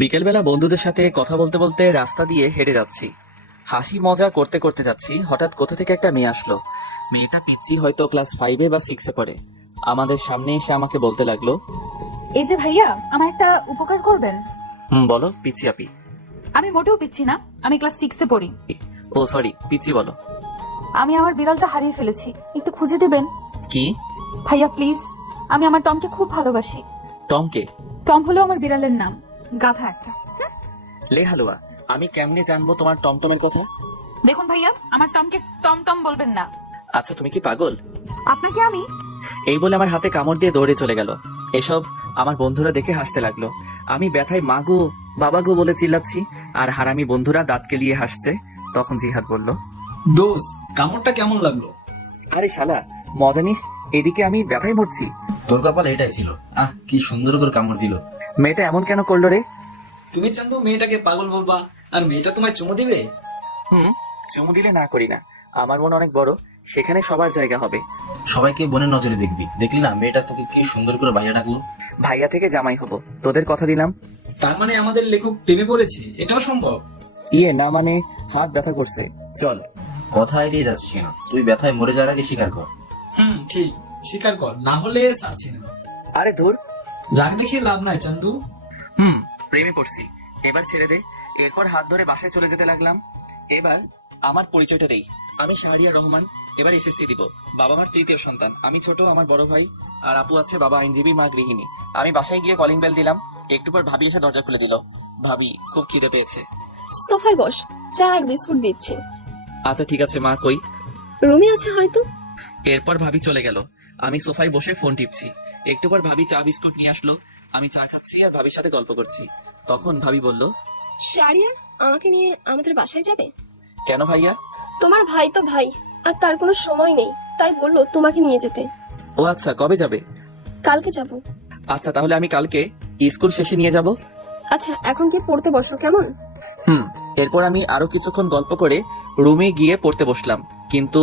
বিকেলবেলা বন্ধুদের সাথে কথা বলতে বলতে রাস্তা দিয়ে হেঁটে যাচ্ছি। হাসি মজা করতে করতে যাচ্ছি, হঠাৎ কোথা থেকে একটা মেয়ে আসলো। মেয়েটা পিচ্চি, হয়তো ক্লাস 5-এ বা 6-এ পড়ে। আমাদের সামনে এসে আমাকে বলতে লাগলো, এই যে ভাইয়া, আমার একটা উপকার করবেন? বলো পিচ্চি আপি। আমি মোটেও পিচ্ছি না, আমি ক্লাস 6-এ পড়ি। ও সরি, পিচ্চি বলো। আমি আমার বিড়ালটা হারিয়ে ফেলেছি, একটু খুঁজে দেবেন? কি? ভাইয়া প্লিজ, আমি আমার টমকে খুব ভালোবাসি। টমকে? টম হলো আমার বিড়ালের নাম, গাধা একটা। লে হালুয়া, আমি কেমনে জানবো তোমার টমটমের কথা? দেখুন ভাইয়া, আমার টমকে টম টম বলবেন না। আচ্ছা তুমি কি পাগল? আপনাকে আমি এই বলে আমার হাতে কামড় দিয়ে দৌড়ে চলে গেল। এসব আমার বন্ধুরা দেখে হাসতে লাগলো। আমি ব্যথায় মা গো বাবা গো বলে চিল্লাচ্ছি, আর হারামি বন্ধুরা দাঁত কেলিয়ে হাসছে। তখন জিহাদ বলল, দোষ, কামড়টা কেমন লাগলো? আরে শালা মজা নিস, এদিকে আমি ব্যথায় মরছি। তোর কপাল এটাই ছিল। কি সুন্দর করে কামড় দিল। মেয়েটা এমন কেন করলো রে? তুমি চান্দু মেয়েটাকে পাগল বলবা আর মেয়েটা তোমায় চুমু দিবে? চুমু দিলে না করি না, আমার মন অনেক বড়, সেখানে সবার জায়গা হবে। সবাইকে বোনের নজরে দেখবি। দেখলি না মেয়েটা তোকে কি সুন্দর করে ভাইয়া ডাকলো। ভাইয়া থেকে জামাই হব, তোদের কথা দিলাম। তার মানে আমাদের লেখক প্রেমে পড়েছে, এটাও সম্ভব? ইয়ে না মানে হাত ব্যথা করছে, চল। কথা এড়িয়ে যাচ্ছিস কেন? তুই ব্যথায় মরে যাওয়ার আগে স্বীকার কর। ঠিক, স্বীকার কর, না হলে ছাড়ছি না। আরে ধুর, রাগ দেখিয়ে লাভ নাই চান্দু। প্রেমে পড়ছি, এবার ছেড়ে দে। এরপর হাত ধরে বাসায় চলে যেতে লাগলাম। এবার আমার পরিচয়টা দেই, আমি শাহরিয়ার রহমান। এবার এসএসসি দিব। বাবা মার তৃতীয় সন্তান, আমি ছোট, আমার বড় ভাই আর আপু আছে, বাবা আইনজীবী, মা গৃহিণী। আমি বাসায় গিয়ে কলিং বেল দিলাম, একটু পর ভাবি এসে দরজা খুলে দিল। ভাবি, খুব খিদে পেয়েছে। সোফায় বস, চা আর বিস্কুট দিচ্ছি। আচ্ছা ঠিক আছে মা, কই? রুমে আছে হয়তো। এরপর ভাবি চলে গেল, আমি সোফায় বসে ফোন টিপছি। একটু পর ভাবি চা বিস্কুট নিয়ে আসলো, আমি চা খাচ্ছি আর ভাবির সাথে গল্প করছি। তখন ভাবি বলল, শারিয়ার আমাকে নিয়ে আমাদের বাসায় যাবে? কেন ভাইয়া? তোমার ভাই তো ভাই, আর তার কোনো সময় নেই, তাই বললো তোমাকে নিয়ে যেতে। ও আচ্ছা, কবে যাবে? কালকে যাব। আচ্ছা তাহলে আমি কালকে স্কুল শেষে নিয়ে যাব। আচ্ছা এখন কি পড়তে বসো কেমন? এরপর আমি আরো কিছুক্ষণ গল্প করে রুমে গিয়ে পড়তে বসলাম, কিন্তু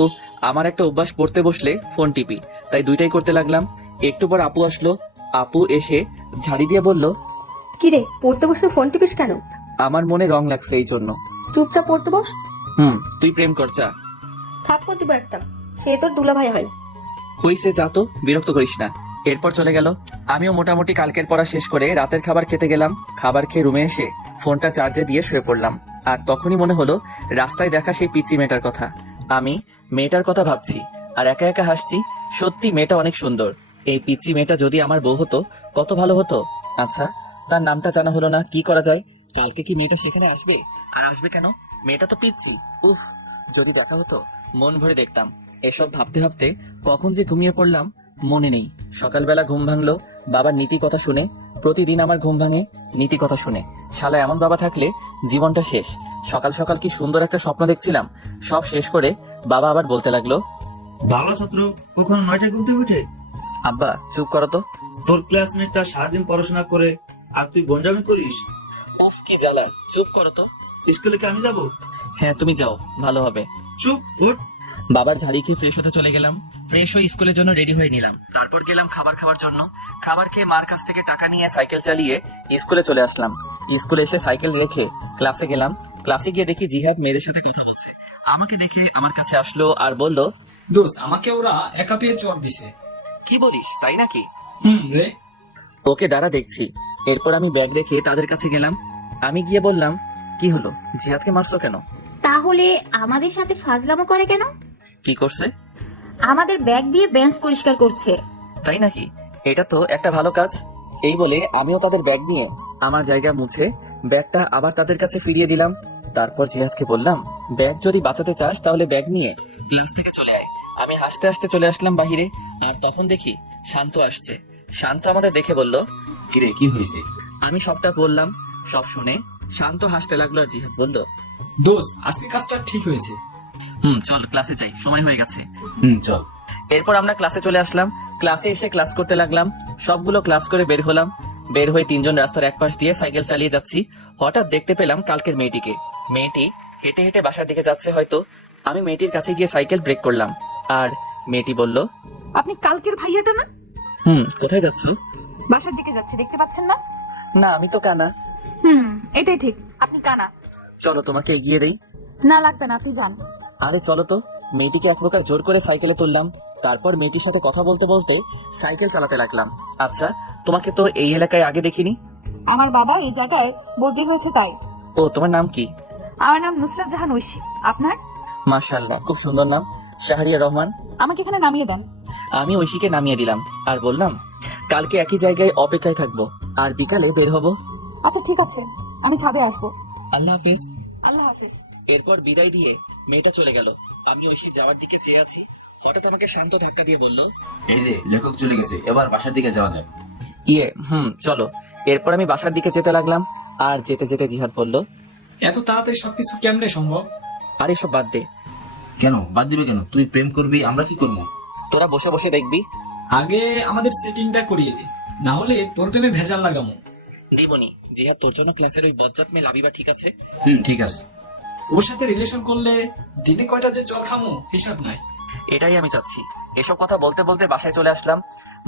আমার একটা অভ্যাস, পড়তে বসলে ফোন টিপি, তাই দুইটাই করতে লাগলাম। একটু পর আপু আসলো, আপু এসে ঝাড়ি দিয়ে বলল, কিরে পড়তে বসে ফোন টিপিস কেন? আমার মনে রং লাগছে এই জন্য। চুপচাপ পড়তে বস। তুই প্রেম কর চা। থাপ্পড় দিব একটা, সে তোর দুলাভাই হয়। হইছে, যা তো, বিরক্ত করিস না। এরপর চলে গেল। আমিও মোটামুটি কালকের পড়া শেষ করে রাতের খাবার খেতে গেলাম। খাবার খেয়ে রুমে এসে ফোনটা চার্জে দিয়ে শুয়ে পড়লাম। আর তখনই মনে হলো রাস্তায় দেখা সেই পিচ্চি মেয়েটার কথা। আমি মেয়েটার কথা ভাবছি আর একা একা হাসছি। সত্যি মেয়েটা অনেক সুন্দর। এই পিচ্চি মেয়েটা যদি আমার বউ হতো কত ভালো হতো। আচ্ছা, তার নামটা জানা হলো না, কি করা যায়? কালকে কি মেয়েটা সেখানে আসবে? আর আসবে কেন? মেয়েটা তো পিচ্চি। উফ, যদি দেখা হতো মন ভরে দেখতাম। এসব ভাবতে ভাবতে কখন যে ঘুমিয়ে পড়লাম মনে নেই। সকালবেলা ঘুম ভাঙলো বাবার নীতি কথা শুনে। প্রতিদিন আমার ঘুম ভাঙে নীতি কথা শুনে। শালা এমন বাবা থাকলে জীবনটা শেষ। সকাল সকাল কি সুন্দর একটা স্বপ্ন দেখছিলাম, সব শেষ করে বাবা আবার বলতে লাগলো, ভালো ছাত্র কখনো 9টায় ঘুম থেকে উঠে? আব্বা চুপ করো তো। তোর ক্লাসমেটটা সারাদিন পড়াশোনা করে আর তুই বনজামি করিস। উফ কি জ্বালা, চুপ করো তো। স্কুলে কি আমি যাবো? হ্যাঁ তুমি যাও, ভালো হবে। চুপ, উঠ। বাবার ঝাড়ি খেয়ে ফ্রেশ হতে চলে গেলাম। ফ্রেশ হয়ে স্কুলের জন্য রেডি হয়ে নিলাম। তারপর গেলাম খাবার খাওয়ার জন্য। খাবার খেয়ে মার কাছ থেকে টাকা নিয়ে সাইকেল চালিয়ে স্কুলে চলে আসলাম। স্কুলে এসে সাইকেল রেখে ক্লাসে গেলাম। ক্লাসে গিয়ে দেখি জিহাদ মেয়েদের সাথে কথা বলছে। আমাকে দেখে আমার কাছে আসলো আর বলল, দোষ, আমাকে ওরা একা পেয়ে চট দিছে। কি বলিস, তাই নাকি? রে। ওকে দাঁড়া দেখছি। এরপর আমি ব্যাগ রেখে তাদের কাছে গেলাম। আমি গিয়ে বললাম, কি হলো, জিহাদকে মারছো কেন? তাহলে আমাদের সাথে ফাজলামো করে কেন? কি করছে? আমাদের ব্যাগ দিয়ে বেঞ্চ পরিষ্কার করছে। তাই নাকি? এটা তো একটা ভালো কাজ। এই বলে আমিও তাদের ব্যাগ নিয়ে আমার জায়গা মুছে ব্যাগটা আবার তাদের কাছে ফিরিয়ে দিলাম। তারপর জিহাদকে বললাম, ব্যাগ যদি বাঁচাতে চাস তাহলে ব্যাগ নিয়ে ক্লাস থেকে চলে আয়। আমি হাসতে হাসতে চলে আসলাম বাহিরে। আর তখন দেখি শান্ত আসছে। শান্ত আমাদের দেখে বলল, কিরে কি হয়েছে? আমি সবটা বললাম। সব শুনে শান্ত হাসতে লাগলো আর জিহাদ বলল, দোষ, আজকে কাজটা ঠিক হয়েছে। চল ক্লাসে যাই, সময় হয়ে গেছে। চল। এরপর আমরা ক্লাসে চলে আসলাম। ক্লাসে এসে ক্লাস করতে লাগলাম। সবগুলো ক্লাস করে বের হলাম। বের হয়ে তিনজন রাস্তার এক পাশ দিয়ে সাইকেল চালিয়ে যাচ্ছি। হঠাৎ দেখতে পেলাম কালকের মেয়েটিকে। মেয়েটি হেঁটে হেঁটে বাসার দিকে যাচ্ছে হয়তো। আমি মেয়েটির কাছে গিয়ে সাইকেল ব্রেক করলাম। আর মেয়েটি বলল, আপনি কালকের ভাইয়াটা না? কোথায় যাচ্ছ? বাসার দিকে যাচ্ছে, দেখতে পাচ্ছেন না? না আমি তো কানা। এটাই ঠিক। আপনি কানা। চলো তোমাকে এগিয়ে দেই। না লাগবে না, আপনি যান। আরে চলো তো। মেয়েটিকে এক প্রকার জোর করে সাইকেলে তুললাম। তারপর মেয়েটির সাথে কথা বলতে বলতে সাইকেল চালাতে লাগলাম। আচ্ছা, তোমাকে তো এই এলাকায় আগে দেখিনি। আমার বাবা এই জায়গায় বদলি হয়েছে তাই। ও, তোমার নাম কি? আমার নাম নুসরাত জাহান ঐশী। আপনার? মাশাআল্লাহ, খুব সুন্দর নাম, শাহরিয়া রহমান। আমাকে এখানে নামিয়ে দেন। আমি ঐশীকে নামিয়ে দিলাম আর বললাম, কালকে একই জায়গায় অপেক্ষায় থাকবো আর বিকালে বের হব। আচ্ছা ঠিক আছে, আমি ছাদে আসবো। আল্লাহ হাফেজ। আল্লাহ হাফিজ। এরপর বিদায় দিয়ে মেয়েটা চলে গেল। আমি ঐশীর যাওয়ার দিকে চেয়ে আছি। হঠাৎ আমাকে শান্ত ধাক্কা দিয়ে বলল, এই যে লেখক চলে গেছে, এবার বাসার দিকে যাওয়া যাক। চলো। এরপর আমি বাসার দিকে যেতে লাগলাম। আর যেতে যেতে জিহাদ বলল, এত তাড়াতাড়ি সবকিছু কেমনে সম্ভব? আর এসব বাদ দে, কেন বাদ দিবে কেন? তুই প্রেম করবি, আমরা কি করবো? তোরা বসে বসে দেখবি। আগে আমাদের সেটিংটা করিয়ে দে, না হলে তোর প্রেমে ভেজাল লাগামো। দিবনি। জিহাদ, তোর জন্য ক্লাসের ওই বজ্জাত মেয়ে লাবিবা ঠিক আছে? ঠিক আছে। ওর সাথে রিলেশন করলে দিনে কয়টা যে জল খামো হিসাব নাই। এটাই আমি চাচ্ছি। এসব কথা বলতে বলতে বাসায় চলে আসলাম।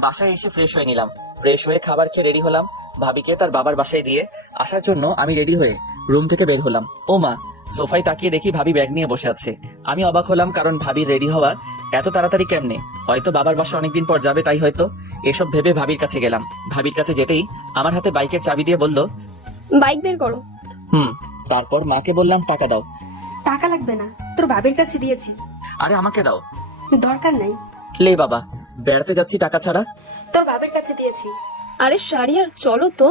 বাসায় এসে ফ্রেশ হয়ে নিলাম। ফ্রেশ হয়ে খাবার খেয়ে রেডি হলাম। ভাবিকে তার বাবার বাসায় দিয়ে আসার জন্য আমি রেডি হয়ে রুম থেকে বের হলাম। ও মা, সোফায় তাকিয়ে দেখি ভাবি ব্যাগ নিয়ে বসে আছে। আমি অবাক হলাম, কারণ ভাবির রেডি হওয়া এত তাড়াতাড়ি কেমনে? হয়তো বাবার বাসা অনেকদিন পর যাবে, তাই হয়তো। এসব ভেবে ভাবির কাছে গেলাম। ভাবির কাছে যেতেই আমার হাতে বাইকের চাবি দিয়ে বলল, বাইক বের করো। তারপর মাকে বললাম, টাকা দাও। টাকা লাগবে না, তোর বাবার কাছে দিয়েছি। আরে আমাকে দাও। দরকার নাই, লে বাবা, বেড়াতে যাচ্ছি টাকা ছাড়া। তোর বাবার কাছে দিয়েছি। আরে শাড়িয়ার চলো তো।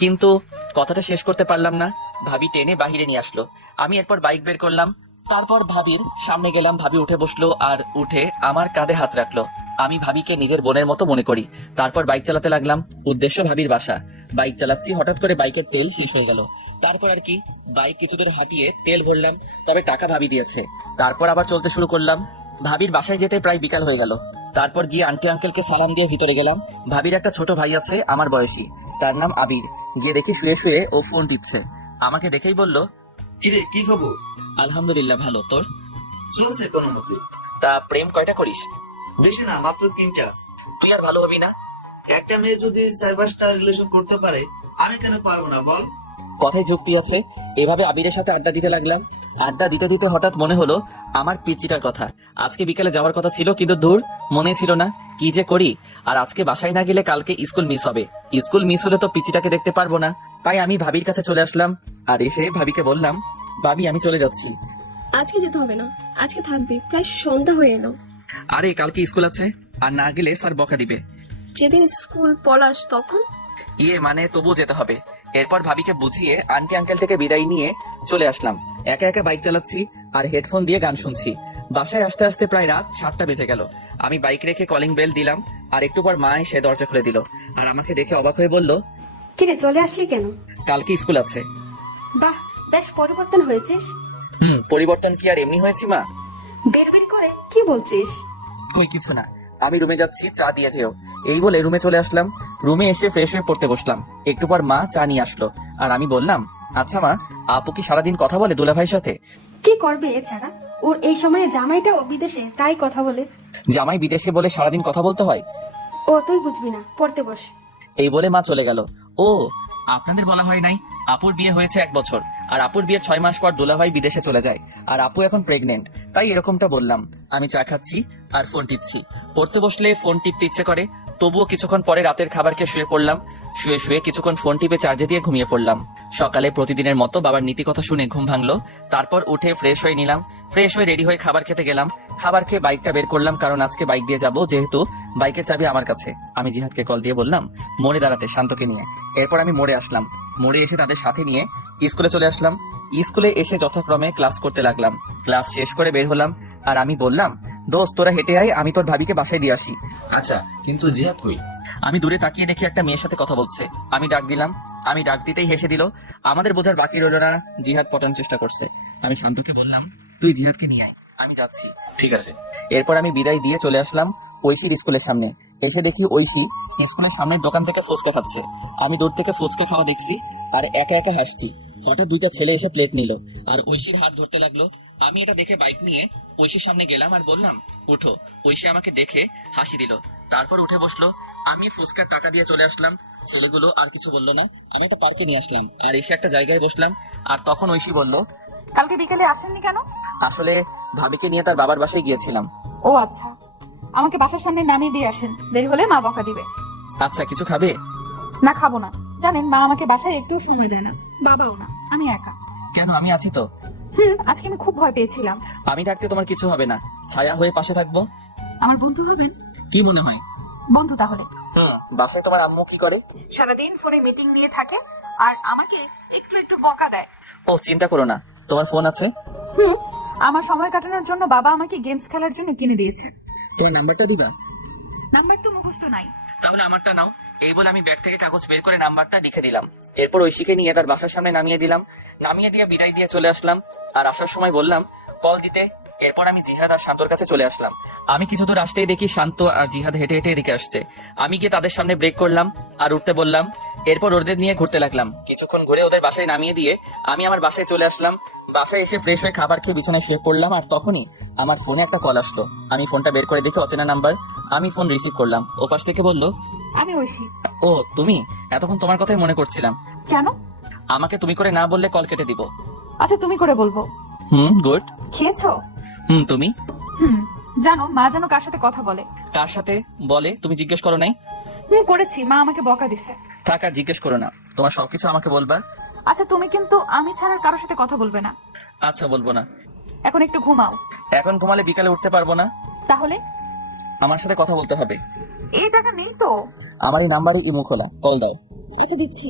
কিন্তু কথাটা শেষ করতে পারলাম না। ভাবি টেনে বাহিরে নিয়ে আসলো। আমি এরপর বাইক বের করলাম। তারপর ভাবির সামনে গেলাম। ভাবি উঠে বসলো আর উঠে আমার কাঁধে হাত রাখলো। আমি ভাবিকে নিজের বোনের মতো মনে করি। তারপর বাইক চালাতে লাগলাম। উদ্দেশ্য ভাবির বাসা। বাইক চালাচ্ছি, হঠাৎ করে বাইকের তেল শেষ হয়ে গেল। তারপর আর কি, বাইক কিছু দূর হাঁটিয়ে তেল ভরলাম। তবে টাকা ভাবি দিয়েছে। তারপর আবার চলতে শুরু করলাম। ভাবির বাসায় যেতে প্রায় বিকাল হয়ে গেল। তারপর গিয়ে আন্টি আঙ্কেলকে সালাম দিয়ে ভিতরে গেলাম। ভাবির একটা ছোট ভাই আছে আমার বয়সী, তার নাম আবির। গিয়ে দেখি শুয়ে শুয়ে ও ফোন টিপছে। আমাকে দেখেই বলল, কিরে, কি খবর? আলহামদুলিল্লাহ, ভালো। তোর? চলছে কোনো মতে। তা প্রেম কয়টা করিস? বেশি না, মাত্র 3টা। তুই আর ভালো হবি না? একটা মেয়ে যদি 4-5টা রিলেশন করতে পারে, আমি কেন পারবো না বল? কথায় যুক্তি আছে। এভাবে আবিরের সাথে আড্ডা দিতে লাগলাম। আড্ডা দিতে দিতে হঠাৎ মনে হলো আমার পিচিটার কথা। আজকে বিকেলে যাওয়ার কথা ছিল, কিন্তু দূর, মনে ছিল না কি যে করি। আর আজকে বাসায় না গেলে কালকে স্কুল মিস হবে। স্কুল মিস হলে তো পিচিটাকে দেখতে পারবো না। তাই আমি ভাবির কাছে চলে আসলাম। আর এসে ভাবিকে বললাম, ভাবি আমি চলে যাচ্ছি। আজকে যেতে হবে না, আজকে থাকবি, প্রায় সন্ধ্যা হয়ে এলো। আরে কালকে স্কুল আছে, আর না গেলে স্যার বকা দিবে। যেদিন স্কুল পলাশ তখন? মানে তবুও যেতে হবে। এরপর ভাবিকে বুঝিয়ে আন্টি আঙ্কেল থেকে বিদায় নিয়ে চলে আসলাম। একা একা বাইক চালাচ্ছি আর হেডফোন দিয়ে গান শুনছি। বাসায় আসতে আসতে প্রায় রাত 7টা বেজে গেল। আমি বাইক রেখে কলিং বেল দিলাম। আর একটু পর মা এসে দরজা খুলে দিল। আর আমাকে দেখে অবাক হয়ে বলল, কিরে, চলে আসলি কেন? কালকে স্কুল আছে। বাহ, বেশ পরিবর্তন হয়েছিস। পরিবর্তন কি আর এমনি হয়েছি মা? বের করে কি বলছিস? কই কিছু না, আমি রুমে যাচ্ছি, চা দিয়ে যেও। এই বলে রুমে চলে আসলাম। রুমে এসে ফ্রেশ হয়ে পড়তে বসলাম। একটু পর মা চা নিয়ে আসলো। আর আমি বললাম, আচ্ছা মা, আপু কি সারাদিন কথা বলে দুলাভাইয়ের সাথে? কি করবে এছাড়া? ওর এই সময়ে জামাইটাও বিদেশে, তাই কথা বলে। জামাই বিদেশে বলে সারাদিন কথা বলতে হয়? ও তুই বুঝবি না, পড়তে বস। এই বলে মা চলে গেল। ও, আপনাদের বলা হয় নাই, আপুর বিয়ে হয়েছে 1 বছর। আর আপুর বিয়ের 6 মাস পর দুলাভাই বিদেশে চলে যায়। আর আপু এখন প্রেগনেন্ট, তাই এরকমটা বললাম। আমি চা খাচ্ছি আর ফোন টিপছি। পড়তে বসলে ফোন টিপতে ইচ্ছে করে। তবুও কিছুক্ষণ পরে রাতের খাবার খেয়ে শুয়ে পড়লাম। শুয়ে শুয়ে কিছুক্ষণ ফোন টিপে চার্জে দিয়ে ঘুমিয়ে পড়লাম। সকালে প্রতিদিনের মতো বাবার নীতি কথা শুনে ঘুম ভাঙলো। তারপর উঠে ফ্রেশ হয়ে নিলাম। ফ্রেশ হয়ে রেডি হয়ে খাবার খেতে গেলাম। খাবার খেয়ে বাইকটা বের করলাম, কারণ আজকে বাইক দিয়ে যাব, যেহেতু বাইকের চাবি আমার কাছে। আমি জিহাদকে কল দিয়ে বললাম মোড়ে দাঁড়াতে, শান্তকে নিয়ে। এরপর আমি মোড়ে আসলাম। মোড়ে এসে তাদের সাথে নিয়ে স্কুলে চলে আসলাম। স্কুলে এসে যথাক্রমে ক্লাস করতে লাগলাম। ক্লাস শেষ করে বের হলাম। আর আমি বললাম, দোস্ত তোরা হেঁটে আয়, আমি তোর ভাবিকে বাসায় দিয়ে আসি। আচ্ছা, কিন্তু জিহাদ কই? আমি দূরে তাকিয়ে দেখি একটা মেয়ের সাথে কথা বলছে। আমি ডাক দিলাম। আমি ডাক দিতেই হেসে দিল। আমাদের বোঝার বাকি রইল না, জিহাদ পটানোর চেষ্টা করছে। আমি শান্তকে বললাম, তুই জিহাদকে নিয়ে আয়, আমি যাচ্ছি। ঠিক আছে। এরপর আমি বিদায় দিয়ে চলে আসলাম ঐশীর স্কুলের সামনে। এসে দেখি ঐশী স্কুলের সামনের দোকান থেকে ফুচকা খাচ্ছে। আমি দূর থেকে ফুচকা খাওয়া দেখছি আর একা একা হাসছি। হঠাৎ 2টা ছেলে এসে প্লেট নিল আর ঐশীর হাত ধরতে লাগলো। আমি এটা দেখে বাইক নিয়ে ঐশীর সামনে গেলাম আর বললাম, উঠো। ঐশী আমাকে দেখে হাসি দিল। তারপর উঠে বসলো। আমি ফুচকার টাকা দিয়ে চলে আসলাম। ছেলেগুলো আর কিছু বললো না। আমি একটা পার্কে নিয়ে আসলাম আর এসে একটা জায়গায় বসলাম। আর তখন ঐশী বলল, কালকে বিকেলে আসেননি কেন? আসলে ভাবিকে নিয়ে তার বাবার বাসায় গিয়েছিলাম। ও আচ্ছা, আমাকে বাসার সামনে নামিয়ে দিয়ে আসেন, দেরি হলে মা বকা দিবে। আচ্ছা, কিছু খাবে? না, খাবো না। জানেন মা আমাকে বাসায় একটু সময় দেয় না, বাবাও না, আমি একা। কেন, আমি আছি তো। আজকে আমি খুব ভয় পেয়েছিলাম। আমি থাকতে তোমার কিছু হবে না, ছায়া হয়ে পাশে থাকবো। আমার বন্ধু হবেন? কি মনে হয়? বন্ধু তাহলে। বাসায় তোমার আম্মু কি করে? সারাদিন ফোনে মিটিং নিয়ে থাকে আর আমাকে একটু একটু বকা দেয়। ও, চিন্তা করো না, তোমার ফোন আছে। আমার সময় কাটানোর জন্য বাবা আমাকে গেমস খেলার জন্য কিনে দিয়েছে। তোমার নাম্বারটা দিবা? নাম্বার তো মুখস্থ নাই। তাহলে আমারটা নাও। এই বলে আমি ব্যাগ থেকে কাগজ বের করে নাম্বারটা লিখে দিলাম। এরপর ঐশীকে নিয়ে তার বাসার সামনে নামিয়ে দিলাম। নামিয়ে দিয়ে বিদায় দিয়ে চলে আসলাম। আর আসার সময় বললাম কল দিতে। এরপর আমি জিহাদ আর শান্তর কাছে চলে আসলাম। আমি কিছু দূর আসতেই দেখি শান্ত আর জিহাদ হেঁটে হেঁটে এদিকে আসছে। আমি গিয়ে তাদের সামনে ব্রেক করলাম আর উঠতে বললাম। এরপর ওদের নিয়ে ঘুরতে লাগলাম। কিছুক্ষণ ঘুরে ওদের বাসায় নামিয়ে দিয়ে আমি আমার বাসায় চলে আসলাম। বাসায় এসে ফ্রেশ হয়ে খাবার খেয়ে বিছানায় শুয়ে পড়লাম। আর তখনই আমার ফোনে একটা কল আসলো। আমি ফোনটা বের করে দেখি অচেনা নাম্বার। আমি ফোন রিসিভ করলাম। ওপাশ থেকে বলল, আমি ঐশী। ও তুমি? এতক্ষণ তোমার কথাই মনে করছিলাম। কেন? আমাকে তুমি করে না বললে কল কেটে দিব। আচ্ছা, তুমি করে বলবো। গুড। খেয়েছো? তুমি? জানো মা যেন কার সাথে কথা বলে। কার সাথে বলে তুমি জিজ্ঞেস করো নাই? করেছি, মা আমাকে বকা দিছে। থাক, আর জিজ্ঞেস করো না, তোমার সবকিছু আমাকে বলবা। আচ্ছা, তুমি কিন্তু আমি ছাড়া কারোর সাথে কথা বলবে না। আচ্ছা, বলবো না। এখন একটু ঘুমাও। এখন ঘুমালে বিকালে উঠতে পারবো না। তাহলে? আমার সাথে কথা বলতে হবে। এই টাকা নেই তো। আমার এই নাম্বারে ইমো খোলা, কল দাও। আচ্ছা, দিচ্ছি।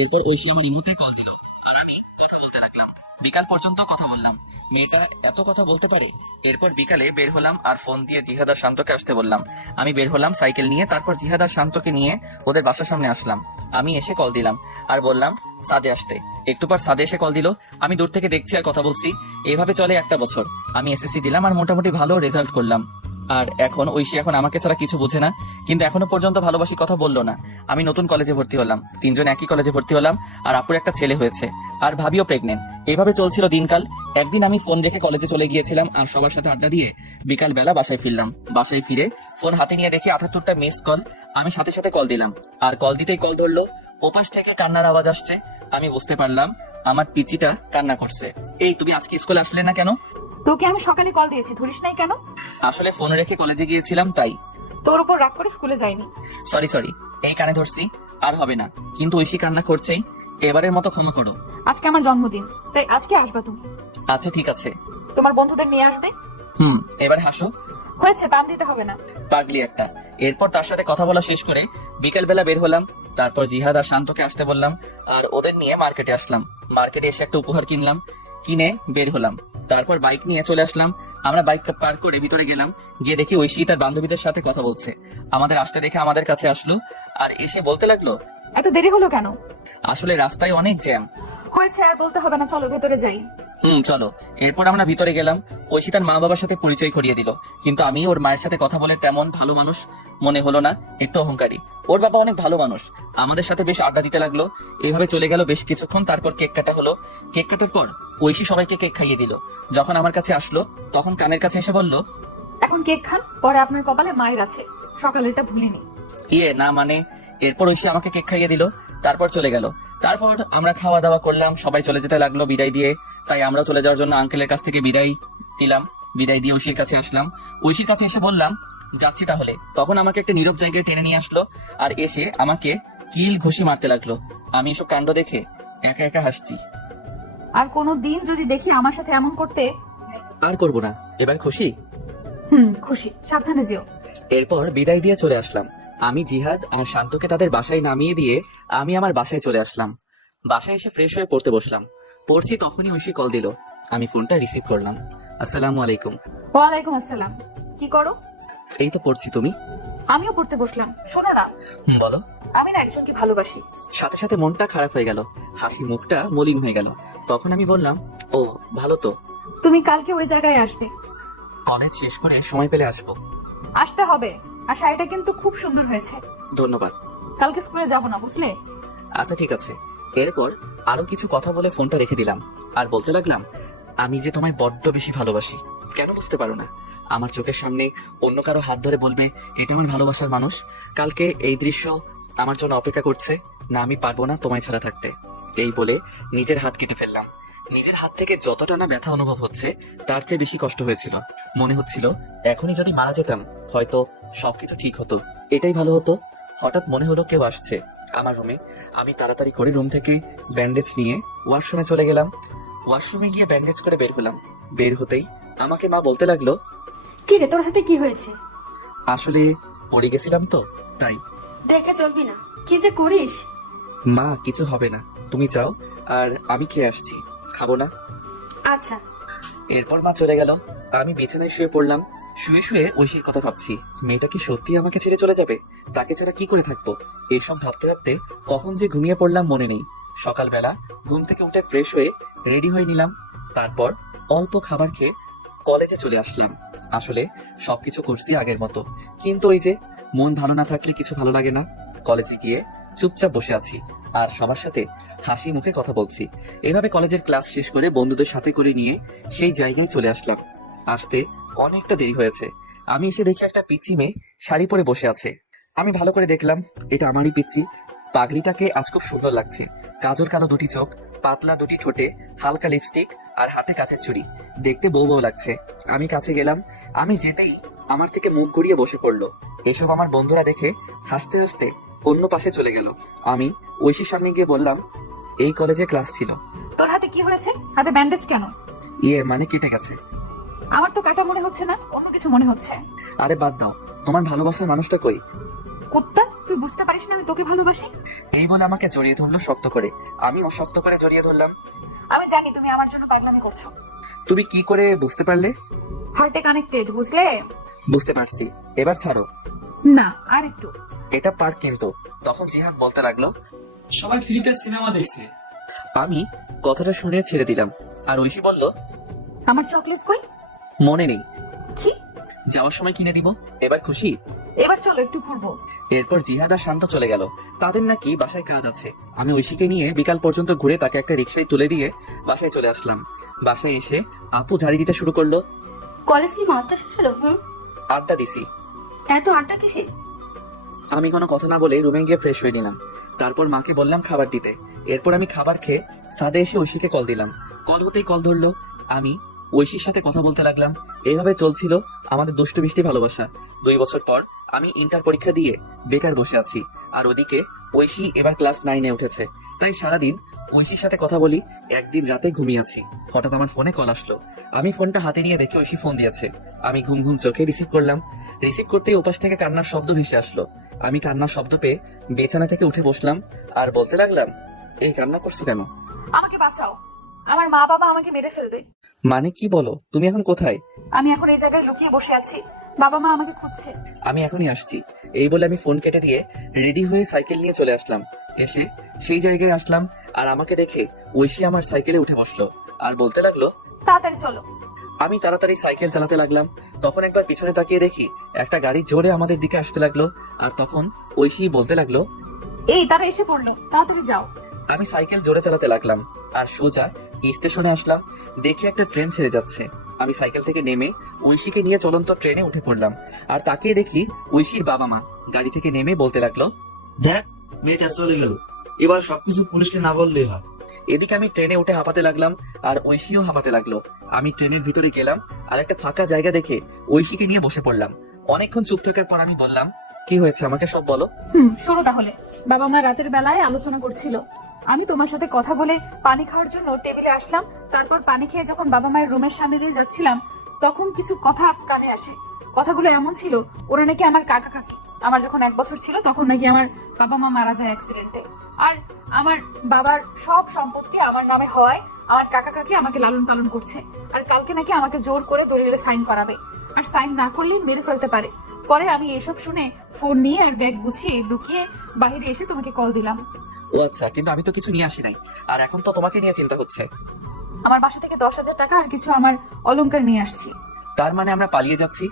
এরপর ঐশী আমার ইমোতে কল দিল আর আমি কথা বলতে লাগলাম। বিকাল পর্যন্ত কথা বললাম। মেয়েটা এত কথা বলতে পারে। এরপর বিকালে বের হলাম আর ফোন দিয়ে জিহাদ আর শান্তকে আসতে বললাম। আমি বের হলাম সাইকেল নিয়ে। তারপর জিহাদ আর শান্তকে নিয়ে ওদের বাসার সামনে আসলাম। আমি এসে কল দিলাম আর বললাম সাদে আসতে। একটু পর সাদে এসে কল দিল। আমি দূর থেকে দেখছি আর কথা বলছি। এভাবে চলে একটা বছর। আমি এসএসসি দিলাম আর মোটামুটি ভালো রেজাল্ট করলাম। আর এখন ঐশী এখন আমাকে ছাড়া কিছু বুঝে না, কিন্তু এখনো পর্যন্ত ভালোবাসি কথা বললো না। আমি নতুন কলেজে ভর্তি হলাম, 3 জন একই কলেজে ভর্তি হলাম। আর আপুর একটা ছেলে হয়েছে আর ভাবিও প্রেগনেন্ট। এভাবে চলছিল দিনকাল। একদিন আমি ফোন রেখে কলেজে চলে গিয়েছিলাম আর সবার সাথে আড্ডা দিয়ে বিকাল বেলা বাসায় ফিরলাম। বাসায় ফিরে ফোন হাতে নিয়ে দেখি 78টা মিস কল। আমি সাথে সাথে কল দিলাম আর কল দিতেই কল ধরলো। ওপাশ থেকে কান্নার আওয়াজ আসছে। আমি বুঝতে পারলাম আমার পিচিটা কান্না করছে। এই, তুমি আজকে স্কুলে আসলে না কেন? তোকে আমি সকালে কল দিয়েছি, ধরিস নাই কেন? আসলে ফোন রেখে কলেজে গিয়েছিলাম তাই। তোর উপর রাগ করে স্কুলে যাইনি। সরি, এই কানে ধরছি, আর হবে না। কিন্তু ঐশী কান্না করছেই, এবারের মতো ক্ষমা করো। আজকে আমার জন্মদিন, তাই আজকে আসবা তুমি। আচ্ছা, ঠিক আছে। তোমার বন্ধুদের নিয়ে আসবে। এবার হাসো। হয়েছে, দাম দিতে হবে না। পাগলি একটা। এরপর তার সাথে কথা বলা শেষ করে বিকেল বেলা বের হলাম। তারপর জিহাদ আর শান্তকে আসতে বললাম আর ওদের নিয়ে মার্কেটে আসলাম। মার্কেটে এসে একটা উপহার কিনলাম, কিনে বের হলাম। তারপর বাইক নিয়ে চলে আসলাম। আমরা বাইক পার্ক করে ভিতরে গেলাম। গিয়ে দেখি ঐশী তার বান্ধবীদের সাথে কথা বলছে। আমাদের আসতে দেখে আমাদের কাছে আসলো আর এসে বলতে লাগলো, এত দেরি হলো কেন? আসলে রাস্তায় অনেক জ্যাম। হয়েছে, আর বলতে হবে না, চলো ভেতরে যাই। চলো। এরপর আমরা ভিতরে গেলাম। ঐশী তার মা বাবার সাথে পরিচয় করিয়ে দিল, কিন্তু আমি ওর মায়ের সাথে কথা বলে তেমন ভালো মানুষ মনে হলো না, একটু অহংকারী। ওর বাবা অনেক ভালো মানুষ। আমাদের সাথে বেশ আড্ডা দিতে লাগলো। এইভাবে চলে গেল বেশ কিছুক্ষণ। তারপর কেক কাটা হলো। কেক কাটার পর ঐশী সবাইকে কেক খাইয়ে দিল। যখন আমার কাছে আসলো তখন কানের কাছে এসে বলল, এখন কেক খান, পরে আপনার কপালে মায়ের আছে, সকালেরটা ভুলিনি। না মানে। এরপর ঐশী আমাকে কেক খাইয়ে দিল, তারপর চলে গেল। তারপর আমরা খাওয়া দাওয়া করলাম, সবাই চলে যেতে লাগলো বিদায় দিয়ে। তাই আমরাও চলে যাওয়ার জন্য আঙ্কেলের কাছ থেকে বিদায় দিলাম। বিদায় দিয়ে ঐশীর কাছে আসলাম। ঐশীর কাছে এসে বললাম যাচ্ছি তাহলে। তখন আমাকে একটা নীরব জায়গায় টেনে নিয়ে আসলো আর এসে আমাকে কিল ঘুষি মারতে লাগলো। আমি এসব কাণ্ড দেখে একা একা হাসছি। আর কোনো দিন যদি দেখি আমার সাথে এমন করতে। আর করবো না, এবার খুশি? খুশি, সাবধানে যেও। এরপর বিদায় দিয়ে চলে আসলাম। আমি জিহাদ আর শান্তকে তাদের বাসায় নামিয়ে দিয়ে আমি আমার বাসায় চলে আসলাম। বাসায় এসে ফ্রেশ হয়ে পড়তে বসলাম। পড়ছি তখনই ঐশী কল দিল। আমি ফোনটা রিসিভ করলাম। আসসালামু আলাইকুম। ওয়ালাইকুম আসসালাম। কি করো? এই তো পড়ছি, তুমি? আমিও পড়তে বসলাম। শোনো না, বলো। আমি না একজনকে ভালোবাসি। সাথে সাথে মনটা খারাপ হয়ে গেল, হাসি মুখটা মলিন হয়ে গেল। তখন আমি বললাম, ও ভালো তো। তুমি কালকে ওই জায়গায় আসবে। কলেজ শেষ করে সময় পেলে আসবো। আসতে হবে। আর শাড়িটা কিন্তু খুব সুন্দর হয়েছে। ধন্যবাদ। কালকে স্কুলে যাব না, বুঝলে? আচ্ছা, ঠিক আছে। এরপর আরো কিছু কথা বলে ফোনটা রেখে দিলাম আর বলতে লাগলাম, আমি যে তোমায় বড্ড বেশি ভালোবাসি। কেন বুঝতে পারো না? আমার চোখের সামনে অন্য কারো হাত ধরে বলবে এটা আমার ভালোবাসার মানুষ। কালকে এই দৃশ্য আমার জন্য অপেক্ষা করছে, না আমি পারবো না তোমায় ছাড়া থাকতে। এই বলে নিজের হাত কেটে ফেললাম। নিজের হাত থেকে যতটা না ব্যথা অনুভব হচ্ছে তার চেয়ে বেশি কষ্ট হয়েছিল। মনে হচ্ছিল এখনই যদি মারা যেতাম হয়তো সবকিছু ঠিক হতো, এটাই ভালো হতো। হঠাৎ মনে হলো কেউ আসছে আমার রুমে। আমি তাড়াতাড়ি করে রুম থেকে ব্যান্ডেজ নিয়ে ওয়াশরুমে চলে গেলাম। ওয়াশরুমে গিয়ে ব্যান্ডেজ করে বের হলাম। বের হতেই আমাকে মা বলতে লাগলো, কি রে, তোর হাতে কি হয়েছে? আসলে পড়ে গেছিলাম তো তাই। দেখে চলবি না, কি যে করিস। মা কিছু হবে না, তুমি যাও, আর আমি খেয়ে আসছি। খাবো না? আচ্ছা। এরপর মা চলে গেল। আমি বিছানায় শুয়ে পড়লাম। শুয়ে শুয়ে ঐশীর কথা ভাবছি। মেয়েটা কি সত্যি আমাকে ছেড়ে চলে যাবে? তাকে ছাড়া কি করে থাকবো? এসব ভাবতে ভাবতে কখন যে ঘুমিয়ে পড়লাম মনে নেই। সকালবেলা ঘুম থেকে উঠে ফ্রেশ হয়ে রেডি হয়ে নিলাম। তারপর অল্প খাবার খেয়ে কলেজে চলে আসলাম। আসলে সবকিছু করছি আগের মতো, কিন্তু ওই যে মন ভালো না থাকলে কিছু ভালো লাগে না। কলেজে গিয়ে চুপচাপ বসে আছি আর সবার সাথে হাসি মুখে কথা বলছি। এভাবে কলেজের ক্লাস শেষ করে বন্ধুদের সাথে করে নিয়ে সেই জায়গায় চলে আসলাম। আসতে অনেকটা দেরি হয়েছে। আমি এসে দেখি একটা পিচ্চি মেয়ে শাড়ি পরে বসে আছে। আমি ভালো করে দেখলাম এটা আমারই পিচ্চি। পাগড়িটাকে আজ খুব সুন্দর লাগছে। কাজল কালো দুটি চোখ, পাতলা দুটি ঠোঁটে হালকা লিপস্টিক আর হাতে কাচের চুড়ি, দেখতে বউ বউ লাগছে। আমি কাছে গেলাম। আমি যেতেই আমার থেকে মুখ ঘুরিয়ে বসে পড়লো। এসব আমার বন্ধুরা দেখে হাসতে হাসতে অন্য পাশে চলে গেল। আমি ঐশীর সামনে গিয়ে বললাম, এই কলেজে ক্লাস ছিল। তোর হাতে কি হয়েছে? হাতে ব্যান্ডেজ কেন? ইয়ে মানে কেটে গেছে। আমার তো কাটা মনে হচ্ছে না, অন্য কিছু মনে হচ্ছে। আরে বাদ দাও, তোমার ভালোবাসার মানুষটা কই? কুত্তা, তুই বুঝতে পারিস না আমি তোকে ভালোবাসি? এই বলে আমাকে জড়িয়ে ধরলো শক্ত করে। আমিও শক্ত করে জড়িয়ে ধরলাম। আমি জানি তুমি আমার জন্য পাগলামি করছো। তুমি কি করে বুঝতে পারলে? হার্টে কানেক্টেড, বুঝলে? বুঝতে পারছি, এবার ছাড়ো। না, আর একটু। এটা পার্ক কিন্তু। তখন জিহাদ বলতে লাগলো, সবাই ফ্রিতে সিনেমা দেখছে। আমি কথাটা শুনে ছেড়ে দিলাম। আর ঐশী বলল, আমার চকলেট কই? মনে নেই, ছি, যাওয়ার সময় কিনে দিব। এবার খুশি? এবার চলো একটু ঘুরবো। এরপর জিহাদ আর শান্ত চলে গেল। তাদের নাকি বাসায় কাজ আছে। আমি ঐশীকে নিয়ে বিকাল পর্যন্ত ঘুরে তাকে একটা রিক্সায় তুলে দিয়ে বাসায় চলে আসলাম। বাসায় এসে আপু ঝাড়ি দিতে শুরু করলো। কলেজ কি মাত্রা শেষ হলো? আড্ডা দিছি। এত আড্ডা কিসে? আমি কোনো কথা না বলে রুমে গিয়ে ফ্রেশ হয়ে নিলাম। তারপর মাকে বললাম খাবার দিতে। এরপর আমি খাবার খেয়ে ছাদে এসে ঐশীকে কল দিলাম। কল হতেই কল ধরলো। আমি ঐশীর সাথে কথা বলতে লাগলাম। এইভাবে চলছিল আমাদের দুষ্টু মিষ্টি ভালোবাসা। 2 বছর পর আমি ইন্টার পরীক্ষা দিয়ে বেকার বসে আছি। আর ওদিকে ঐশী এবার ক্লাস 9-এ উঠেছে। তাই সারাদিন ঐশীর সাথে কথা বলি। একদিন রাতে ঘুমিয়ে আছি, হঠাৎ আমার ফোনে কল আসলো। আমি ফোনটা হাতে নিয়ে দেখি ঐশী ফোন দিয়েছে। আমি ঘুম ঘুম চোখে রিসিভ করলাম। রিসিভ করতেই ওপাশ থেকে কান্নার শব্দ ভেসে আসলো। আমি কান্নার শব্দ পেয়ে বিছানা থেকে উঠে বসলাম আর বলতে লাগলাম, এই কান্না করছো কেন? আমাকে বাঁচাও, আমার মা বাবা আমাকে মেরে ফেলবে। মানে কি বলো? তুমি এখন কোথায়? আমি এখন এই জায়গায় লুকিয়ে বসে আছি, বাবা মা আমাকে খুঁজছে। আমি এখনই আসছি। এই বলে আমি ফোন কেটে দিয়ে রেডি হয়ে সাইকেল নিয়ে চলে আসলাম। এসে সেই জায়গায় আসলাম আর আমাকে দেখে ঐশী আমার সাইকেলে উঠে বসলো আর বলতে লাগলো, তাড়াতাড়ি চলো। আমি তাড়াতাড়ি সাইকেল চালাতে লাগলাম। তখন একবার পিছনে তাকিয়ে দেখি একটা গাড়ি জোরে আমাদের দিকে আসতে লাগলো। আর তখন ঐশী বলতে লাগলো, এই তারা এসে পড়লো, তাড়াতাড়ি যাও। আমি সাইকেল জোরে চালাতে লাগলাম আর সোজা স্টেশনে আসলাম। দেখি একটা ট্রেন ছেড়ে যাচ্ছে। আমি সাইকেল থেকে নেমে ঐশীকে নিয়ে চলন্ত ট্রেনে উঠে পড়লাম। আর তাকিয়ে দেখি ঐশীর বাবা মা গাড়ি থেকে নেমে বলতে লাগলো, দেখ মেয়েটা চলে গেল, এবার সবকিছু পুলিশকে না বললেই হয়। এদিকে আমি ট্রেনে উঠে হাঁপাতে লাগলাম আর ঐশীও হাঁপাতে লাগলো। আমি ট্রেনের ভিতরে গেলাম আর একটা ফাঁকা জায়গা দেখে ঐশীকে নিয়ে বসে পড়লাম। অনেকক্ষণ চুপ থাকার পর আমি বললাম, কি হয়েছে আমাকে সব বলো। শোনো তাহলে। বাবা মা রাতের বেলায় আলোচনা করছিল। আমি তোমার সাথে কথা বলে পানি খাওয়ার জন্য টেবিলে আসলাম। তারপর পানি খেয়ে যখন বাবা মায়ের রুমের সামনে দিয়ে যাচ্ছিলাম তখন কিছু কথা কানে আসে। কথাগুলো এমন ছিল, ওরা নাকি আমার কাকা কাকি। আমার যখন 1 বছর ছিল তখন নাকি আমার বাবা মা মারা যায় অ্যাক্সিডেন্টে। আর আমার বাবার সব সম্পত্তি আমার নামে হওয়ায় আমার কাকা কাকি আমাকে লালন পালন করছে। আর কালকে নাকি আমাকে জোর করে দলিলে সাইন করাবে, আর সাইন না করলেই মেরে ফেলতে পারে। পরে আমি এসব শুনে ফোন নিয়ে আর ব্যাগ গুছিয়ে লুকিয়ে বাইরে এসে তোমাকে কল দিলাম। ও আচ্ছা, কিন্তু আমি তো কিছু নিয়ে আসি নাই। আর এখন তো তোমাকে নিয়ে চিন্তা হচ্ছে। আমার বাসা থেকে 10,000 টাকা আর কিছু আমার অলংকার নিয়ে আসছি। তার মানে আমরা পালিয়ে যাচ্ছি?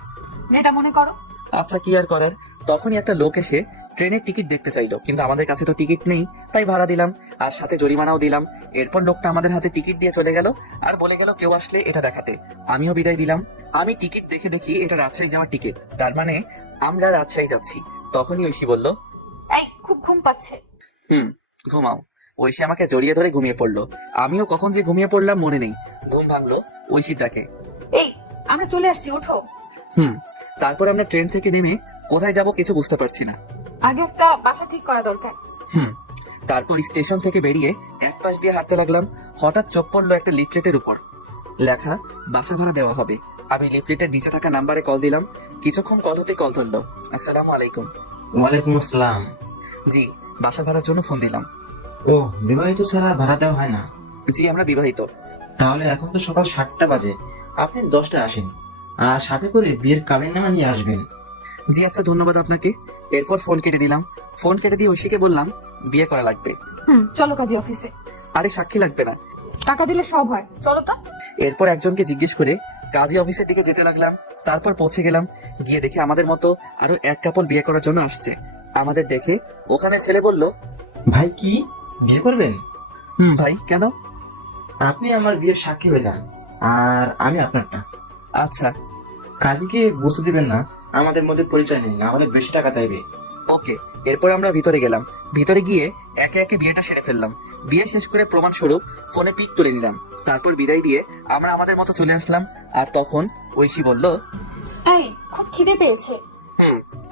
যেটা মনে করো। আচ্ছা, কি আর করার। তখনই একটা লোক এসে ট্রেনের টিকিট দেখতে চাইলো, কিন্তু আমাদের কাছে তো টিকিট নেই, তাই ভাড়া দিলাম আর সাথে জরিমানাও দিলাম। এরপর লোকটা আমাদের হাতে টিকিট দিয়ে চলে গেল আর বলে গেল কেউ আসলে এটা দেখাতে। আমিও বিদায় দিলাম। আমি টিকিট দেখে দেখি এটা রাজশাহী যাওয়ার টিকিট, তার মানে আমরা রাজশাহী যাচ্ছি। তখনই ঐশী বলল, এই খুব ঘুম পাচ্ছে। ঘুমাও। ঐশী আমাকে জড়িয়ে ধরে ঘুমিয়ে পড়লো। আমিও কখন যে ঘুমিয়ে পড়লাম মনে নেই। ঘুম ভাঙলো ঐশীর ডাকে। এই আমরা চলে আসছি, ওঠো। তারপর আমরা ট্রেন থেকে নেমে কোথায় যাব কিছু বুঝতে পারছি না। আগে একটা বাসা ঠিক করা দরকার। তারপর স্টেশন থেকে বেরিয়ে এক পাশ দিয়ে হাঁটতে লাগলাম। হঠাৎ চোখ পড়লো একটা লিফলেটের উপর লেখা বাসা ভাড়া দেওয়া হবে। আমি লিফলেটের নিচে থাকা নাম্বারে কল দিলাম। কিছুক্ষণ কল হতে কল ধরলো। আসসালামু আলাইকুম। ওয়ালাইকুম আসসালাম। জি, বাসা ভাড়ার জন্য ফোন দিলাম। ও, বিবাহিত ছাড়া ভাড়া দেওয়া হয় না? জি, আমরা বিবাহিত। তাহলে এখন তো সকাল 7টা বাজে, আপনি 10টায় আসেন, আর সাথে করে বিয়ের কাবিননামা নিয়ে আসবেন। জি আচ্ছা, ধন্যবাদ আপনাকে। এরপর ফোন কেটে দিলাম। ফোন কেটে দিয়ে ঐশীকে বললাম বিয়ে করা লাগবে। চলো কাজী অফিসে। আরে সাক্ষী লাগবে না, টাকা দিলে সব হয়, চলো তো। এরপর একজনকে জিজ্ঞেস করে কাজী অফিসের দিকে যেতে লাগলাম। তারপর পৌঁছে গেলাম। গিয়ে দেখি আমাদের মতো আরো এক কাপল বিয়ে করার জন্য আসছে। আমাদের দেখে ওখানে ছেলে বলল, ভাই কি বিয়ে করবেন? ভাই কেন? আপনি আমার বিয়ের সাক্ষী হয়ে যান, আর আমি আপনারটা। আচ্ছা কাজীকে বুঝতে দিবেন না আমাদের মধ্যে পরিচয় নেই, না হলে বেশি টাকা চাইবে। ওকে। এরপর আমরা ভিতরে গেলাম। ভিতরে গিয়ে একে একে বিয়েটা সেরে ফেললাম। বিয়ে শেষ করে প্রমাণ স্বরূপ ফোনে পিক তুলে নিলাম। তারপর বিদায় দিয়ে আমরা আমাদের মতো চলে আসলাম। আর তখন ঐশী বলল, এই খুব খিদে পেয়েছে।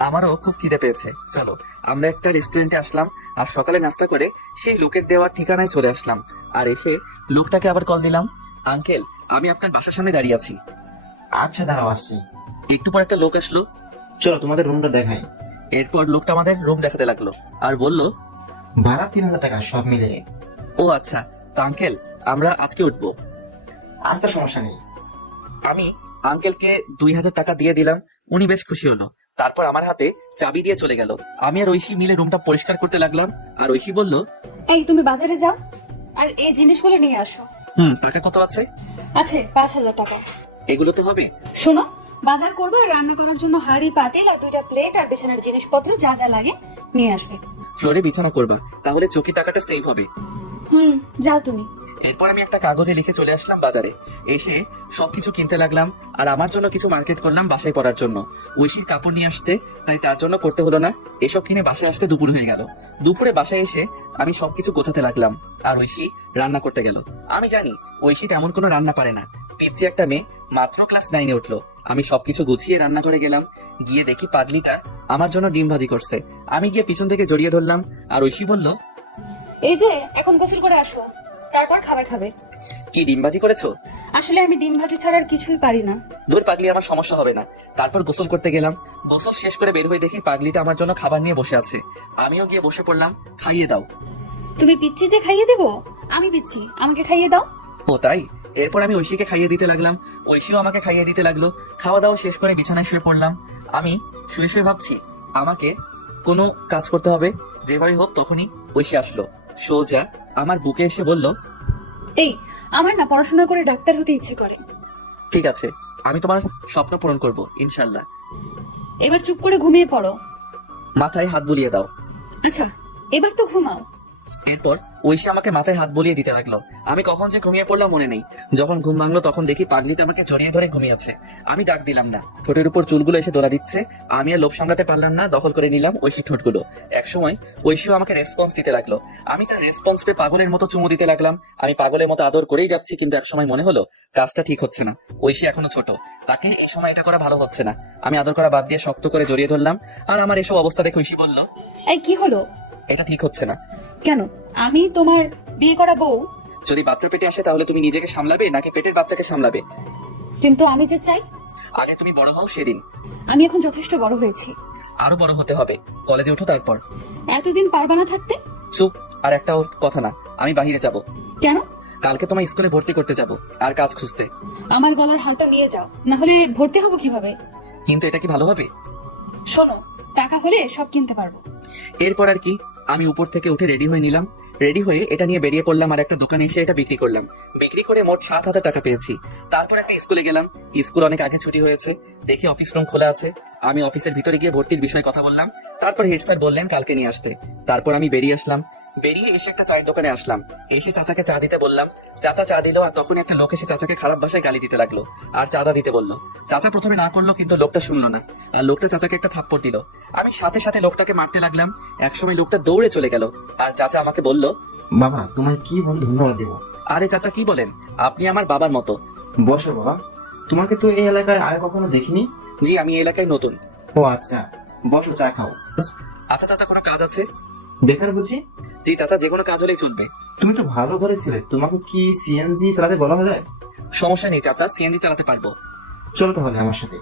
আমারও খুব খিদে পেয়েছে, চলো আমরা একটা রেস্টুরেন্টে আসলাম। আর সকালে নাস্তা করে সেই লোকের দেওয়ার ঠিকানায় চলে আসলাম। আর এসে লোকটাকে আবার কল দিলাম, আঙ্কেল আমি আপনার বাসার সামনে দাঁড়িয়ে আছি। আচ্ছা দাঁড়াও, আসছি। একটু পর একটা লোক আসলো। চলো তোমাদের রুমটা দেখাই। এরপর লোকটা আমাদের রুম দেখাতে লাগলো আর বলল, ভাড়া 3000 টাকা সব মিলিয়ে। ও আচ্ছা, তা আঙ্কেল আমরা আজকে উঠবো। আর তো সমস্যা নেই। আমি আঙ্কেলকে 2000 টাকা দিয়ে দিলাম। উনি বেশ খুশি হলো। তারপর আমার হাতে চাবি দিয়ে চলে গেল। আমি আর ঐশী মিলে রুমটা পরিষ্কার করতে লাগলাম। আর ঐশী বলল, এই তুমি বাজারে যাও আর এই জিনিসগুলো নিয়ে আসো। টাকা কত আছে? আছে 5000 টাকা। এগুলো তো হবে। শোনো, বাজার করবে আর রান্না করার জন্য হাঁড়ি পাতিল আর 2টা প্লেট আর বিছানার জিনিসপত্র যা যা লাগে নিয়ে আসবে। ফ্লোরে বিছানা করবা, তাহলে চোখে টাকাটা সেভ হবে। যাও তুমি। এরপর আমি একটা কাগজে লিখে চলে আসলাম বাজারে। এসে সবকিছু কিনতে লাগলাম। আর আমার জন্য কিছু মার্কেট করলাম বাসায় পরার জন্য। ঐশীর কাপড় নিয়ে আসছে, তাই তার জন্য করতে হলো না। এসব কিনে বাসায় আসতে দুপুর হয়ে গেল। দুপুরে বাসায় এসে আমি সবকিছু গোছাতে লাগলাম। আর ঐশী রান্না করতে গেল। আমি জানি ঐশী তেমন কোনো রান্না পারে না। পিচ্ছি একটা মেয়ে, মাত্র ক্লাস 9-এ উঠলো। আমি সবকিছু গুছিয়ে রান্না করে গেলাম। গিয়ে দেখি পাগলিটা আমার জন্য ডিম ভাজি করছে। আমি গিয়ে পিছন থেকে জড়িয়ে ধরলাম। আর ঐশী বলল, এই যে এখন গোসল করে আসো, তারপর খাবার খাবে। কি ডিম ভাজি করেছো? আসলে আমি ডিম ভাজি ছাড়া আর কিছুই পারি না। দূর পাগলি, আমার সমস্যা হবে না। তারপর গোসল করতে গেলাম। গোসল শেষ করে বের হয়ে দেখি পাগলিটা আমার জন্য খাবার নিয়ে বসে আছে। আমিও গিয়ে বসে পড়লাম। খাইয়ে দাও। তুমি পিচ্ছি যে খাইয়ে দেবো? আমি পিচ্ছি, আমাকে খাইয়ে দাও। ও তাই? এরপর আমি ঐশীকে খাইয়ে দিতে লাগলাম। ঐশীও আমাকে খাইয়ে দিতে লাগলো। খাওয়া দাওয়া শেষ করে বিছানায় শুয়ে পড়লাম। আমি শুয়ে শুয়ে ভাবছি আমাকে কোনো কাজ করতে হবে। যেভাবে হোক তখনই ঐশী আসলো। সোজা আমার বুকে এসে বলল, এই আমার না পড়াশোনা করে ডাক্তার হতে ইচ্ছে করে। ঠিক আছে, আমি তোমার স্বপ্ন পূরণ করব ইনশাল্লাহ। এবার চুপ করে ঘুমিয়ে পড়ো। মাথায় হাত বুলিয়ে দাও। আচ্ছা, এবার তো ঘুমাও। এরপর ঐশী আমাকে মাথায় হাত বুলিয়ে দিতে লাগলো। আমি কখন যে ঘুমিয়ে পড়লাম মনে নেই। যখন ঘুম ভাঙলো তখন দেখি পাগলিটা আমাকে জড়িয়ে ধরে ঘুমিয়েছে। আমি ডাক দিলাম না। ঠোঁটের উপর চুলগুলো এসে দোলা দিচ্ছে। আমি আর লোভ সামলাতে পারলাম না, দখল করে নিলাম ঐশী ঠোঁটগুলো। একসময় ঐশীও আমাকে রেসপন্স দিতে লাগলো। আমি তার রেসপন্স পেয়ে পাগলের মতো চুমু দিতে লাগলাম। আমি পাগলের মতো আদর করেই যাচ্ছি, কিন্তু একসময় মনে হলো কাজটা ঠিক হচ্ছে না। ঐশী এখনো ছোট, তাকে এই সময় এটা করা ভালো হচ্ছে না। আমি আদর করা বাদ দিয়ে শক্ত করে জড়িয়ে ধরলাম। আর আমার এসব অবস্থা দেখে ঐশী বলল, এই কি হলো? এটা ঠিক হচ্ছে না। কেন? আমি তোমার বিয়ে করা বউ। যদি বাচ্চা পেটে আসে তাহলে তুমি নিজেকে সামলাবে নাকি পেটের বাচ্চাকে সামলাবে? কিন্তু আমি যে চাই। আগে তুমি বড় হও সেদিন। আমি এখন যথেষ্ট বড় হয়েছি। আরো বড় হতে হবে। কলেজে উঠো তারপর। এতদিন পারবা না থাকতে? চুপ। আর একটা কথা না, আমি বাইরে যাব। কেন? কালকে তোমার স্কুলে ভর্তি করতে যাব আর কাজ খুঁজতে। আমার গলার হালটা নিয়ে যাও, না হলে ভর্তি হবো কিভাবে? কিন্তু এটা কি ভালো হবে? শোনো, টাকা হলে সব কিনতে পারবো। এরপর আর কি, আমি উপর থেকে উঠে রেডি হয়ে নিলাম। রেডি হয়ে এটা নিয়ে বেরিয়ে পড়লাম আর একটা দোকানে এসে এটা বিক্রি করলাম। বিক্রি করে মোট 7000 টাকা পেয়েছি। তারপর একটা স্কুলে গেলাম। স্কুল অনেক আগে ছুটি হয়েছে। দেখি অফিস রুম খোলা আছে। আমি অফিসের ভিতরে গিয়ে ভর্তির বিষয়ে কথা বললাম। তারপর হেড স্যার বললেন কালকে নিয়ে আসতে। তারপর আমি বেরিয়ে আসলাম। বেরিয়ে এসে একটা চায়ের দোকানে আসলাম। এসে চাচাকে চা দিতে বললাম, চাচা চা দিল, আর তখন একটা লোক এসে চাচাকে খারাপ ভাষায় গালি দিতে লাগলো আর চাঁদা দিতে বললো। চাচা প্রথমে না করলো, কিন্তু লোকটা শুনলো না, আর লোকটা চাচাকে একটা থাপ্পড় দিল। আমি সাথে সাথে লোকটাকে মারতে লাগলাম। একসময় লোকটা দৌড়ে চলে গেল, আর চাচা আমাকে বলল, বাবা তোমায় কি বলে ধন্যবাদ দেবো? আরে চাচা কি বলেন, আপনি আমার বাবার মতো। বসো বাবা, তোমাকে তো এই এলাকায় আগে কখনো দেখিনি। জি, আমি এই এলাকায় নতুন। ও আচ্ছা, বসো চা খাও। আচ্ছা চাচা, কোনো কাজ আছে? বেকার বুঝি? জি চাচা, যে কোনো কাজ হলেই চলবে। তুমি তো ভালো করেছিলে, তোমাকে কি সিএনজি চালাতে বলা যায়? সমস্যা নেই চাচা, সিএনজি চালাতে পারবো। চলো তাহলে আমার সাথে।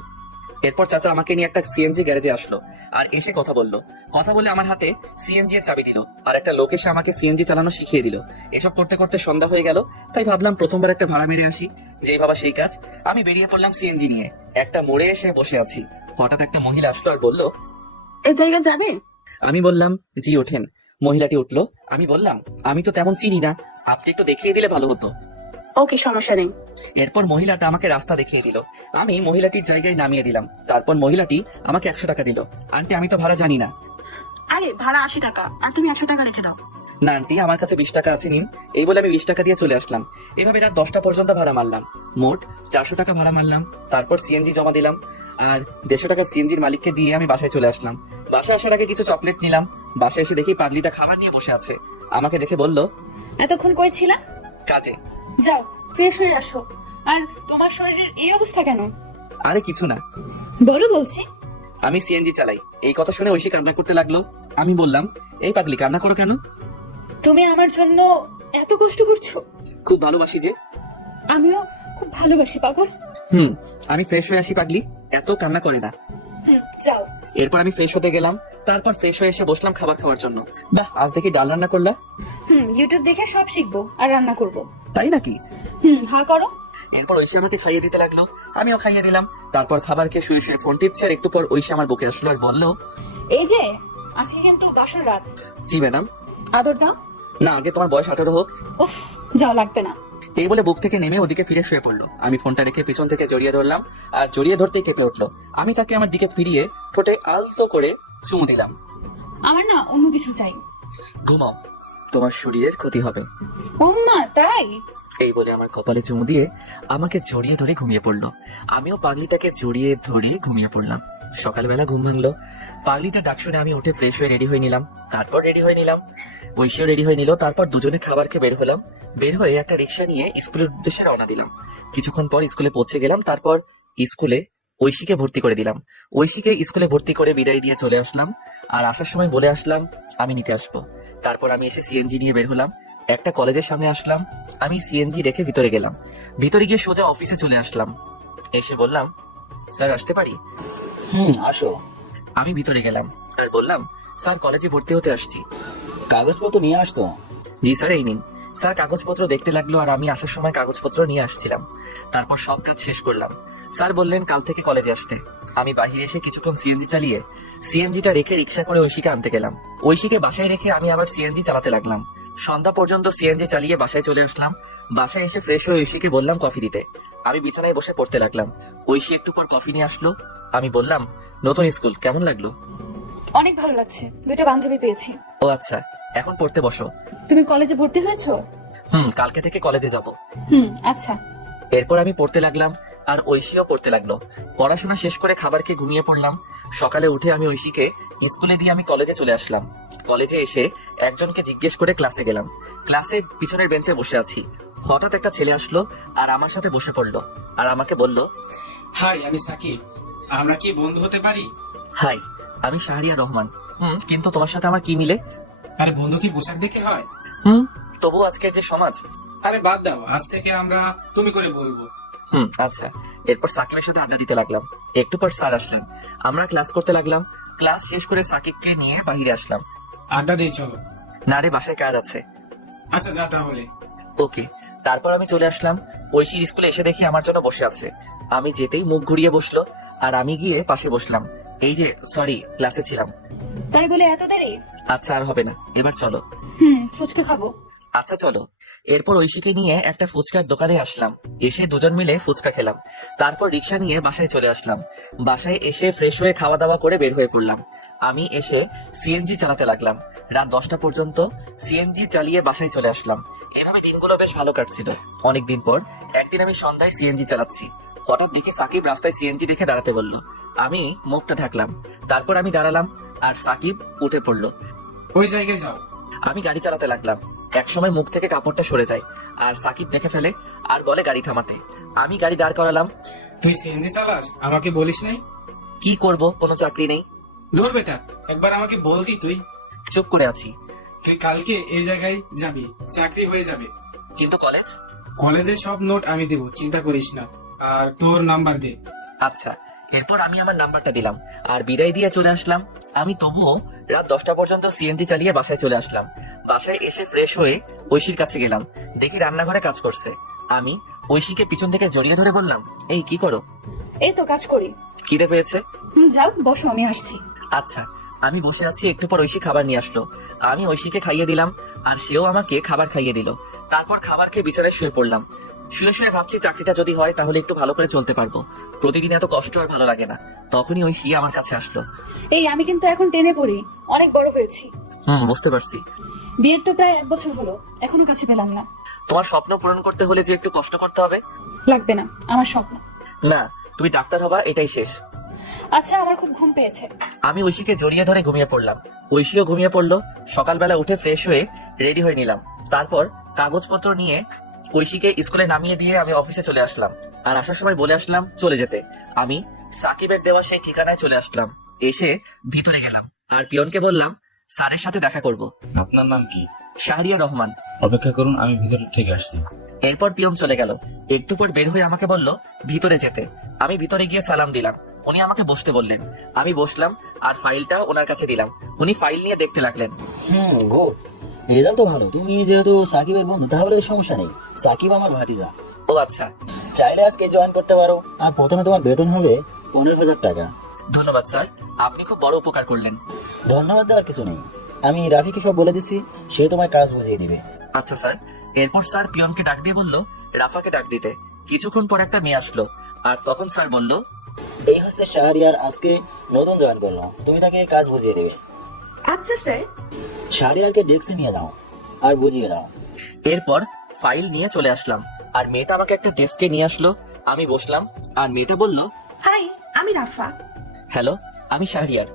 এরপর চাচা আমাকে নিয়ে একটা সিএনজি গ্যারেজে আসলো, আর এসে কথা বললো। কথা বলে আমার হাতে সিএনজি এর চাবি দিল, আর একটা লোক এসে আমাকে সিএনজি চালানো শিখিয়ে দিল। এসব করতে করতে সন্ধ্যা হয়ে গেল, তাই ভাবলাম প্রথমবার একটা ভাড়া মেরে আসি। যেই ভাবা সেই কাজ, আমি বেরিয়ে পড়লাম সিএনজি নিয়ে। একটা মোড়ে এসে বসে আছি, হঠাৎ একটা মহিলা আসলো আর বলল, এই জায়গা যাবে? আমি বললাম জি ওঠেন। মহিলাটি উঠলো। আমি বললাম, আমি তো তেমন চিনি না, আপনি একটু দেখিয়ে দিলে ভালো হতো। ওকে, সমস্যা নেই। এরপর মহিলাটা আমাকে রাস্তা দেখিয়ে দিল, আমি মহিলাটির জায়গায় নামিয়ে দিলাম। তারপর মহিলাটি আমাকে 100 টাকা দিল। আন্টি, আমি তো ভাড়া জানি না। আরে ভাড়া 80 টাকা, আর তুমি 100 টাকা রেখে দাও। না আন্টি, আমার কাছে 20 টাকা আছে, নিন। এই বলে আমি 20 টাকা দিয়ে চলে আসলাম। এভাবে রাত 10টা পর্যন্ত ভাড়া মারলাম। মোট 400 টাকা ভাড়া মারলাম। তারপর সিএনজি জমা দিলাম, আর 150 টাকা সিএনজির মালিককে দিয়ে আমি বাসায় চলে আসলাম। বাসায় আসার আগে কিছু চকলেট নিলাম। বাসায় এসে দেখি পাগলিটা খাবার নিয়ে বসে আছে। আমাকে দেখে বলল, এতক্ষণ কই ছিলা? কাজে। যাও ফ্রেশ হয়ে আসো। আর তোমার শরীরের এই অবস্থা কেন? আরে কিছু না, বলো বলছি। আমি সিএনজি চালাই। এই কথা শুনে ঐশী কান্না করতে লাগলো। আমি বললাম, এই পাগলি কান্না করো কেন? তুমি আমার জন্য এত কষ্ট করছো? খুব ভালোবাসি যে। আমিও খুব ভালোবাসি পাগল। আমি ফ্রেশ হয়ে আসি পাগলি, এত কান্না করে না। যাও। এরপর আমি ফ্রেশ হতে গেলাম। তারপর ফ্রেশ হয়ে এসে বসলাম খাবার খাওয়ার জন্য। বাহ, আজ দেখি ডাল রান্না করলা। ইউটিউব দেখে সব শিখবো আর রান্না করবো। তাই নাকি? হা করো। এরপর ঐশী আমাকে খাইয়ে দিতে লাগলো, আমিও খাইয়ে দিলাম। তারপর খাবার খেয়ে শুয়ে শুয়ে ফোন টিপছে, আর একটু পর ঐশী আমার বুকে আসলো আর বললো, এই যে আজকে কিন্তু বাসর রাত, জি ম্যাডাম। আদর দাও। না, আগে তোমার বয়স 18 হোক। উফ, যাও, লাগবে না। এই বলে বুক থেকে নেমে ওদিকে ফিরে শুয়ে পড়লো। আমি ফোনটা রেখে পিছন থেকে জড়িয়ে ধরলাম, আর জড়িয়ে ধরতেই কেঁপে উঠলো। আমি তাকে আমার দিকে ফিরিয়ে ঠোঁটে আলতো করে চুমু দিলাম। আমার না অন্য কিছু চাই। ঘুমাও, তোমার শরীরের ক্ষতি হবে। ও মা, তাই? এই বলে আমার কপালে চুমু দিয়ে আমাকে জড়িয়ে ধরে ঘুমিয়ে পড়লো। আমিও পাগলিটাকে জড়িয়ে ধরে ঘুমিয়ে পড়লাম। সকালবেলা ঘুম ভাঙলো। পাগলিটা ডাক শুনে আমি উঠে ফ্রেশ হয়ে রেডি হয়ে নিলাম। তারপর রেডি হয়ে নিলাম, ঐশীও রেডি হয়ে নিল। তারপর দুজনে খাবার খেয়ে বের হলাম। বের হয়ে একটা রিক্সা নিয়ে স্কুলের উদ্দেশ্যে রওনা দিলাম। কিছুক্ষণ পর স্কুলে পৌঁছে গেলাম। তারপর স্কুলে ঐশীকে ভর্তি করে দিলাম। ঐশীকে স্কুলে ভর্তি করে বিদায় দিয়ে চলে আসলাম। আর আসার সময় বলে আসলাম আমি নিতে আসবো। তারপর আমি এসে সিএনজি নিয়ে বের হলাম। একটা কলেজের সামনে আসলাম। আমি সিএনজি রেখে ভিতরে গেলাম। ভিতরে গিয়ে সোজা অফিসে চলে আসলাম। এসে বললাম, স্যার আসতে পারি? আসো। আমি ভিতরে গেলাম আর বললাম, স্যার কলেজে ভর্তি হতে আসছি। কাগজপত্র নিয়ে আসতো? জি স্যার, এই নিন। স্যার কাগজপত্র দেখতে লাগলো, আর আমি আসার সময় কাগজপত্র নিয়ে আসছিলাম। তারপর সব কাজ শেষ করলাম। স্যার বললেন কাল থেকে কলেজে আসতে। আমি বাহিরে এসে কিছুক্ষণ সিএনজি চালিয়ে সিএনজিটা রেখে রিক্সা করে ঐশীকে আনতে গেলাম। ঐশীকে বাসায় রেখে আমি আবার সিএনজি চালাতে লাগলাম। সন্ধ্যা পর্যন্ত সিএনজি চালিয়ে বাসায় চলে আসলাম। বাসায় এসে ফ্রেশ হয়ে ঐশীকে বললাম কফি দিতে। আমি বিছানায় বসে পড়তে লাগলাম। ঐশী একটু পর কফি নিয়ে আসলো। আমি বললাম, নতুন স্কুল কেমন লাগলো? অনেক ভালো লাগছে, দুটো বান্ধবী পেয়েছি। ও আচ্ছা, এখন পড়তে বসো। তুমি কলেজে ভর্তি হয়েছো? কালকে থেকে কলেজে যাব। আচ্ছা। এরপর আমি পড়তে লাগলাম, আর ঐশীও পড়তে লাগলো। পড়াশোনা শেষ করে খাবার খেয়ে ঘুমিয়ে পড়লাম। সকালে উঠে আমি ঐশীকে স্কুলে দিয়ে আমি কলেজে চলে আসলাম। কলেজে এসে একজনকে জিজ্ঞেস করে ক্লাসে গেলাম। ক্লাসে পিছনের বেঞ্চে বসে আছি। হঠাৎ একটা ছেলে আসলো আর আমার সাথে বসে পড়লো, আর আমাকে বলল, হাই, আমি সাকিব। আমরা কি বন্ধু হতে পারি? হাই, আমি শাহরিয়া রহমান। কিন্তু তোমার সাথে আমার কি মিলে? আরে বন্ধু কি পোশাক দেখে হয়? তবু আজকের যে সমাজ। আরে বাদ দাও, আজ থেকে আমরা তুমি করে বলবো। আচ্ছা। এরপর সাকিবের সাথে আড্ডা দিতে লাগলাম। একটু পর স্যার আসলেন। আমরা ক্লাস করতে লাগলাম। ক্লাস শেষ করে সাকিবকে নিয়ে বাইরে আসলাম। আড্ডা দিয়ে চলো। না রে, বাসায় কাজ আছে। আচ্ছা যা তাহলে। ওকে। তারপর আমি চলে আসলাম। ঐশীর স্কুলে এসে দেখি আমার জন্য বসে আছে। আমি যেতেই মুখ ঘুরিয়ে বসলো, আর আমি গিয়ে পাশে বসলাম। এই যে সরি, ক্লাসে ছিলাম। তাই বলে এত দেরি? আচ্ছা আর হবে না, এবার চলো। ফুচকা খাবো। আচ্ছা চলো। এরপর ঐশীকে নিয়ে একটা ফুচকার দোকানে আসলাম। এসে দুজন মিলে ফুচকা খেলাম। তারপর রিক্সা নিয়ে বাসায় চলে আসলাম। বাসায় এসে ফ্রেশ হয়ে খাওয়া দাওয়া করে বের হয়ে পড়লাম। আমি এসে সিএনজি চালাতে লাগলাম। রাত 10টা পর্যন্ত সিএনজি চালিয়ে বাসায় চলে আসলাম। এভাবে দিনগুলো বেশ ভালো কাটছিল। অনেকদিন পর একদিন আমি সন্ধ্যায় সিএনজি চালাচ্ছি। হঠাৎ দেখি সাকিব রাস্তায় সিএনজি দেখে দাঁড়াতে বলল। আমি মুখটা ঢাকলাম। তারপর আমি দাঁড়ালাম আর সাকিব উঠে পড়লো। ওই জায়গায় যাও। আমি গাড়ি চালাতে লাগলাম। একসময় মুখ থেকে কাপড়টা সরে যায় আর সাকিব দেখে ফেলে আর বলে গাড়ি থামাতে। আমি গাড়ি দাঁড় করালাম। তুই সিএনজি চালাস, আমাকে বলিস নাই? কি করব, কোনো চাকরি নেই। ধর বেটা, একবার আমাকে বলতি তুই। চুপ করে আছি। তুই কালকে এই জায়গায় যাবি, চাকরি হয়ে যাবে। কিন্তু কলেজ? কলেজে সব নোট আমি দেবো, চিন্তা করিস না। আর তোর নাম্বার দে। আচ্ছা। এরপর আমি আমার নাম্বারটা দিলাম আর বিদায় দিয়ে চলে আসলাম। আমি তবুও রাত 10টা পর্যন্ত সিএনজি চালিয়ে বাসায় চলে আসলাম। বাসায় এসে ফ্রেশ হয়ে ঐশীর কাছে গেলাম। দেখি রান্নাঘরে কাজ করছে। আমি ঐশীকে পিছন থেকে জড়িয়ে ধরে বললাম, এই কি করো? এই তো কাজ করি। খিদে পেয়েছে? যাও বসো, আমি আসছি। আচ্ছা। আমি বসে আছি, একটু পর ঐশী খাবার নিয়ে আসলো। আমি ঐশীকে খাইয়ে দিলাম আর সেও আমাকে খাবার খাইয়ে দিল। তারপর খাবার খেয়ে বিছানায় শুয়ে পড়লাম। শুয়ে শুয়ে ভাবছি চাকরিটা যদি হয় তাহলে একটু ভালো করে চলতে পারবো। প্রতিদিন এত কষ্ট আর ভালো লাগে না। তখনই ঐশী আমার কাছে আসলো। এই আমি কিন্তু এখন টেনে পড়ি, অনেক বড় হয়েছি। বুঝতে পারছি। বিয়ের তো প্রায় 1 বছর হলো, এখনো কাছে পেলাম না। তোমার স্বপ্ন পূরণ করতে হলে যে একটু কষ্ট করতে হবে। লাগবে না, আমার স্বপ্ন। না, তুমি ডাক্তার হবা, এটাই শেষ। আচ্ছা, আমার খুব ঘুম পেয়েছে। আমি ঐশীকে জড়িয়ে ধরে ঘুমিয়ে পড়লাম। ঐশীও ঘুমিয়ে পড়লো। সকালবেলা উঠে ফ্রেশ হয়ে রেডি হয়ে নিলাম। তারপর কাগজপত্র নিয়ে ঐশীকে স্কুলে নামিয়ে দিয়ে আমি অফিসে চলে আসলাম। আর আসার সময় বলে আসলাম চলে যেতে। আমি সাকিবের দেওয়া সেই ঠিকানায় চলে আসলাম। এসে ভিতরে গেলাম আর পিয়নকে বললাম স্যারের সাথে দেখা করব। আপনার নাম কি? শাহরিয়ার রহমান। অপেক্ষা করুন, আমি ভিতর থেকে আসছি। এরপর পিয়ন চলে গেল। একটু পর বের হয়ে আমাকে বলল ভিতরে যেতে। আমি ভিতরে গিয়ে সালাম দিলাম। উনি আমাকে বসতে বললেন। আমি বসলাম আর ফাইলটা ওনার কাছে দিলাম। উনি ফাইল নিয়ে দেখতে লাগলেন। গুড, রেজাল্ট তো ভালো। তুমি যেহেতু সাকিবের বন্ধু তাহলে সমস্যা নেই। সাকিব আমার ভাতিজা। ও আচ্ছা। চাইলে আজকে জয়েন করতে পারো। আর প্রথমে তোমার বেতন হবে 15,000 টাকা। ধন্যবাদ স্যার, আপনি খুব বড় উপকার করলেন। ধন্যবাদ দেওয়ার কিছু নেই, আমি রাফিকে সব বলে দিচ্ছি, সে তোমায় কাজ বুঝিয়ে দিবে। আচ্ছা স্যার। এরপর স্যার পিয়নকে ডাক দিয়ে বলল রাফাকে ডাক দিতে। কিছুক্ষণ পর একটা মেয়ে আসলো আর তখন স্যার বলল, এই হচ্ছে শাহরিয়ার, আজকে নতুন জয়েন করলো, তুমি তাকে কাজ বুঝিয়ে দিবে। আচ্ছা স্যার। শাহরিয়ারকে ডেস্কে নিয়ে যাও আর বুঝিয়ে দাও। এরপর ফাইল নিয়ে চলে আসলাম আর মেয়েটা আমাকে একটা ডেস্কে নিয়ে আসলো। আমি বসলাম আর মেয়েটা বলল, হাই, আমি রাফা। হ্যালো, আমি শাহরিয়ার।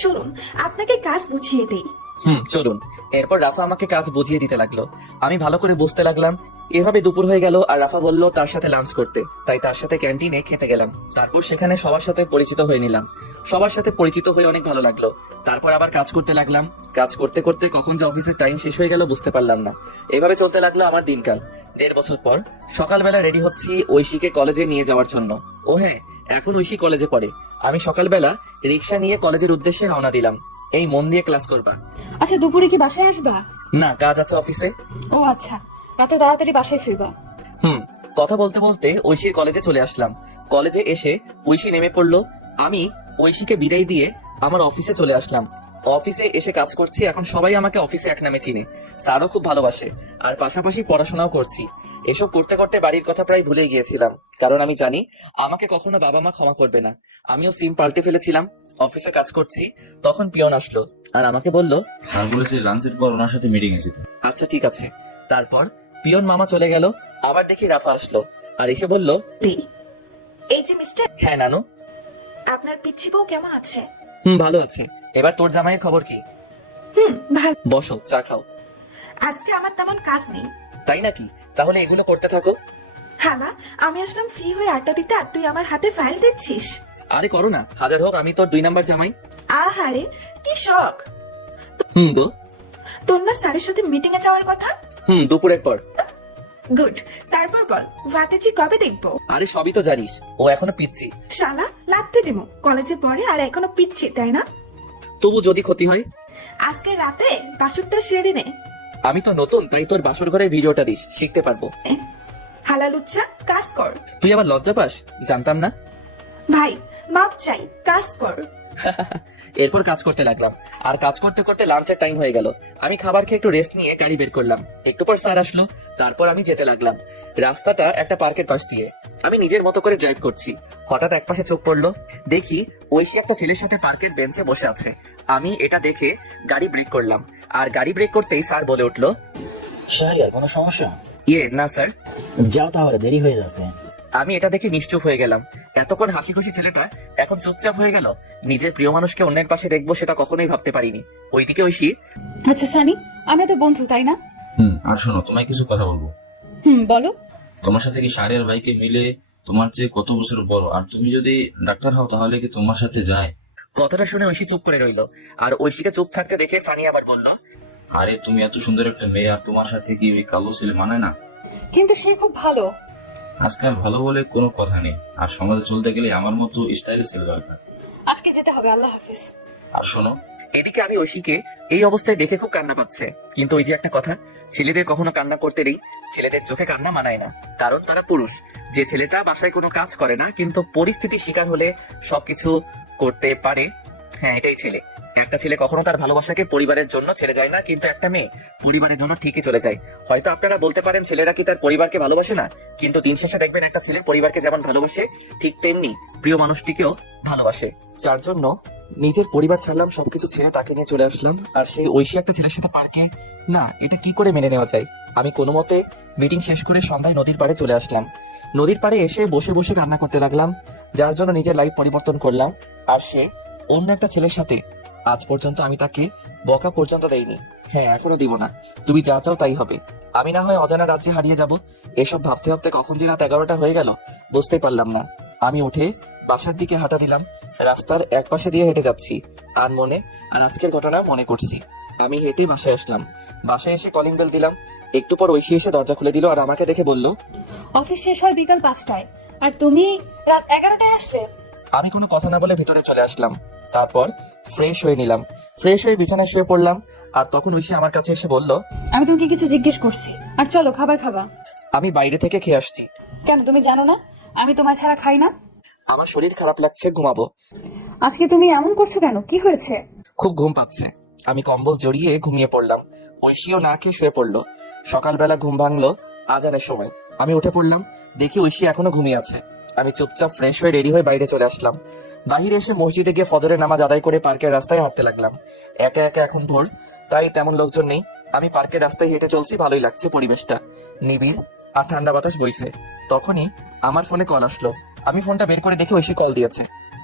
চলুন আপনাকে কাজ বুঝিয়ে দেই। চলুন। এরপর রাফা আমাকে কাজ বুঝিয়ে দিতে লাগলো। আমি ভালো করে বুঝতে লাগলাম। এভাবে দুপুর হয়ে গেল আর রাফা বলল তার সাথে লাঞ্চ করতে। তাই তার সাথে ক্যান্টিনে খেতে গেলাম। তারপর সেখানে সবার সাথে পরিচিত হয়ে নিলাম। সবার সাথে পরিচিত হয়ে অনেক ভালো লাগলো। তারপর আবার কাজ করতে লাগলাম। কাজ করতে করতে কখন যে অফিসের টাইম শেষ হয়ে গেল বুঝতে পারলাম না। এভাবে চলতে লাগলো আমার দিনকাল। 1.5 বছর পর সকালবেলা রেডি হচ্ছি ঐশীকে কলেজে নিয়ে যাওয়ার জন্য। ও হ্যাঁ, এখন ঐশী কলেজে পড়ে। আমি সকালবেলা রিক্সা নিয়ে কলেজের উদ্দেশ্যে রওনা দিলাম। এই মন দিয়ে ক্লাস করবা। আচ্ছা, দুপুরে কি বাসায় আসবা? না, কাজ আছে অফিসে। ও আচ্ছা, রাতে তাড়াতাড়ি বাসায় ফিরবা। কথা বলতে বলতে ঐশীর কলেজে চলে আসলাম। কলেজে এসে ঐশী নেমে পড়লো। আমি ঐশীকে বিদায় দিয়ে আমার অফিসে চলে আসলাম। অফিসে এসে কাজ করছি। এখন সবাই আমাকে অফিসে এক নামে চিনে। স্যারও খুব ভালোবাসে আর পাশাপাশি পড়াশোনাও করছি। এসব করতে করতে বাড়ির কথা প্রায় ভুলে গিয়েছিলাম, কারণ আমি জানি আমাকে কখনো বাবা মা ক্ষমা করবে না। আমিও সিম পাল্টে ফেলেছিলাম। অফিসে কাজ করছি, তখন পিয়ন আসলো আর আমাকে বলল, স্যার বলেছে লাঞ্চের পর ওনার সাথে মিটিং আছে। আচ্ছা ঠিক আছে। তারপর পিয়ন মামা চলে গেল। আবার দেখি রাফা আসলো আর এসে বলল, এই যে মিস্টার, হ্যাঁ নানু। আপনার পিচ্ছি বউ কেমন আছে? ভালো আছে। এবার তোর জামাইয়ের খবর কি? ভালো। বসো, চা খাও। আজকে আমার তেমন কাজ নেই। তাই নাকি? তাহলে এগুলো করতে থাকো। হ্যাঁ, আমি আসলাম ফ্রি হয়ে আড্ডা দিতে, আর তুই আমার হাতে ফাইল দিচ্ছিস। আরে করো না, হাজার হোক আমি তোর 2 নাম্বার জামাই। আহারে কি শখ। গো। তোর না স্যারের সাথে মিটিং এ যাওয়ার কথা? দুপুরের পর। গুড। তারপর বল, ভাতেজি কবে দেখবো? আরে সবই তো জানিস, ও এখনো পিচ্ছি। শালা লাগতে দেবো, কলেজে পড়ে আর এখনো পিচ্ছি, তাই না? তবু যদি ক্ষতি হয়? আজকে রাতে বাসুরটা সেরে নে। আমি তো নতুন, তাই তোর বাসর ঘরের ভিডিওটা দিস, শিখতে পারবো। হালালুচ্চা, কাজ কর। তুই আবার লজ্জা পাস? জানতাম না। ভাই মাপ চাই, কাজ কর। এরপর কাজ করতে লাগলাম, আর কাজ করতে করতে লাঞ্চের টাইম হয়ে গেল। আমি খাবার খেয়ে একটু রেস্ট নিয়ে গাড়ি বের করলাম। একটু পর স্যার আসলো, তারপর আমি যেতে লাগলাম। রাস্তাটা একটা পার্কের পাশ দিয়ে। আমি নিজের মতো করে ড্রাইভ করছি। হঠাৎ একপাশে চোখ পড়লো, দেখি ঐশী একটা ছেলের সাথে পার্কের বেঞ্চে বসে আছে। আমি এটা দেখে গাড়ি ব্রেক করলাম, আর গাড়ি ব্রেক করতেই স্যার বলে উঠলো, শাহরিয়ার কোনো সমস্যা? না স্যার। যাও তাহলে, দেরি হয়ে যাচ্ছে। আমি এটা দেখে নিশ্চুপ হয়ে গেলাম। এতক্ষণ হাসি খুশি ছেলেটা এখন চুপচাপ হয়ে গেল। নিজের প্রিয় মানুষকে অন্যের পাশে দেখবো সেটা কখনোই ভাবতে পারিনি। ওইদিকে ঐশী, আচ্ছা সানি, আমরা তো বন্ধু তাই না? আর শোনো, তোমায় কিছু কথা বলবো। বলো। তোমার সাথে কি শাহরিয়ার ভাইকে মিলে তোমার চেয়ে কত বছর বড়, আর তুমি যদি ডাক্তার হও তাহলে কি তোমার সাথে যায়? কথাটা শুনে ঐশী চুপ করে রইলো, আর ঐশীকে চুপ থাকতে দেখে সানি আবার বলল, আরে তুমি এত সুন্দর একটা মেয়ে, আর তোমার সাথে কি ওই কালো ছেলে মানায় না? কিন্তু সে খুব ভালো। আজকাল ভালো বলে কোনো কথা নেই, আর সমাজে চলতে গেলে আমার মতো স্টাইলে ছেলে দরকার। আজকে যেতে হবে, আল্লাহ হাফিজ। আর শোনো, এদিকে আমি ঐশীকে এই অবস্থায় দেখে খুব কান্না পাচ্ছে। কিন্তু ওই যে একটা কথা, ছেলেদের কখনো কান্না করতে নেই, ছেলেদের চোখে কান্না মানায় না, কারণ তারা পুরুষ। যে ছেলেটা বাসায় কোনো কাজ করে না কিন্তু পরিস্থিতির শিকার হলে সবকিছু করতে পারে, হ্যাঁ এটাই ছেলে। একটা ছেলে কখনো তার ভালোবাসাকে পরিবারের জন্য ছেড়ে যায় না, কিন্তু একটা মেয়ে পরিবারের জন্য ঠিকই চলে যায়। হয়তো আপনারা বলতে পারেন ছেলেরা কি তার পরিবারকে ভালোবাসে না, কিন্তু দিন শেষে দেখবেন একটা ছেলে পরিবারকে যেমন ভালোবাসে ঠিক তেমনি প্রিয় মানুষটিকেও ভালোবাসে। যার জন্য নিজের পরিবার ছাড়লাম, সবকিছু ছেড়ে তাকে নিয়ে চলে আসলাম। আর সেই ঐশী একটা ছেলের সাথে পার্কে, না এটা কি করে মেনে নেওয়া যায়। আমি কোনো মতে মিটিং শেষ করে সন্ধ্যায় নদীর পাড়ে চলে আসলাম। নদীর পাড়ে এসে বসে বসে কান্না করতে লাগলাম, যার জন্য নিজের লাইফ পরিবর্তন করলাম। আর সে অন্য একটা ছেলের সাথে। আজ পর্যন্ত আমি তাকে বকা পর্যন্ত দেইনি, হ্যাঁ এখনো দিব না। তুমি যা চাও তাই হবে। আমি না হয় অজানা রাজ্যে হারিয়ে যাব। এসব ভাবতে ভাবতে কখন যে রাত 11টা হয়ে গেল বুঝতেই পারলাম না। আমি উঠে বাসার দিকে হাঁটা দিলাম। রাস্তার এক পাশে দিয়ে হেঁটে যাচ্ছি, আর আজকের ঘটনা মনে করছি। আমি হেঁটে বাসায় আসলাম। বাসায় এসে কলিং বেল দিলাম। একটু পর ঐশী এসে দরজা খুলে দিল, আর আমাকে দেখে বলল, অফিস শেষ হয় বিকাল 5টায়, আর তুমি রাত 11টায় আসলে। আমি কোনো কথা না বলে ভিতরে চলে আসলাম। তারপর ফ্রেশ হয়ে নিলাম। ফ্রেশ হয়ে বিছানায় শুয়ে পড়লাম, আর তখন ঐশী আমার কাছে এসে বলল, আমি তোমাকে কিছু জিজ্ঞেস করছি, আর চলো খাবার খাবা। আমি বাইরে থেকে খেয়ে আসছি। কেন, তুমি জানো না আমি তোমার ছাড়া খাই না? আমার শরীর খারাপ লাগছে, ঘুমাবো। আজকে তুমি এমন করছো কেন, কি হয়েছে? খুব ঘুম পাচ্ছে। আমি কম্বল জড়িয়ে ঘুমিয়ে পড়লাম। ঐশীও না খেয়ে শুয়ে পড়লো। সকালবেলা ঘুম ভাঙলো আজানের সময়। আমি উঠে পড়লাম, দেখি ঐশী এখনো ঘুমিয়ে আছে। আমি চুপচাপ ফ্রেশ হয়ে রেডি হয়ে বাইরে চলে আসলাম। বাইরে এসে মসজিদে গিয়ে ফজরের নামাজ আদায় করে পার্কের রাস্তায় হাঁটতে লাগলাম। একা একা এখন ভোর, তাই তেমন লোকজন নেই। আমি পার্কের রাস্তায় হেঁটে চলছি, ভালোই লাগছে পরিবেশটা, নিবিড় আর ঠান্ডা বাতাস বইছে। তখনই আমার ফোনে কল আসলো। আমি ফোনটা বের করে দেখে ঐশী কল দিয়েছে।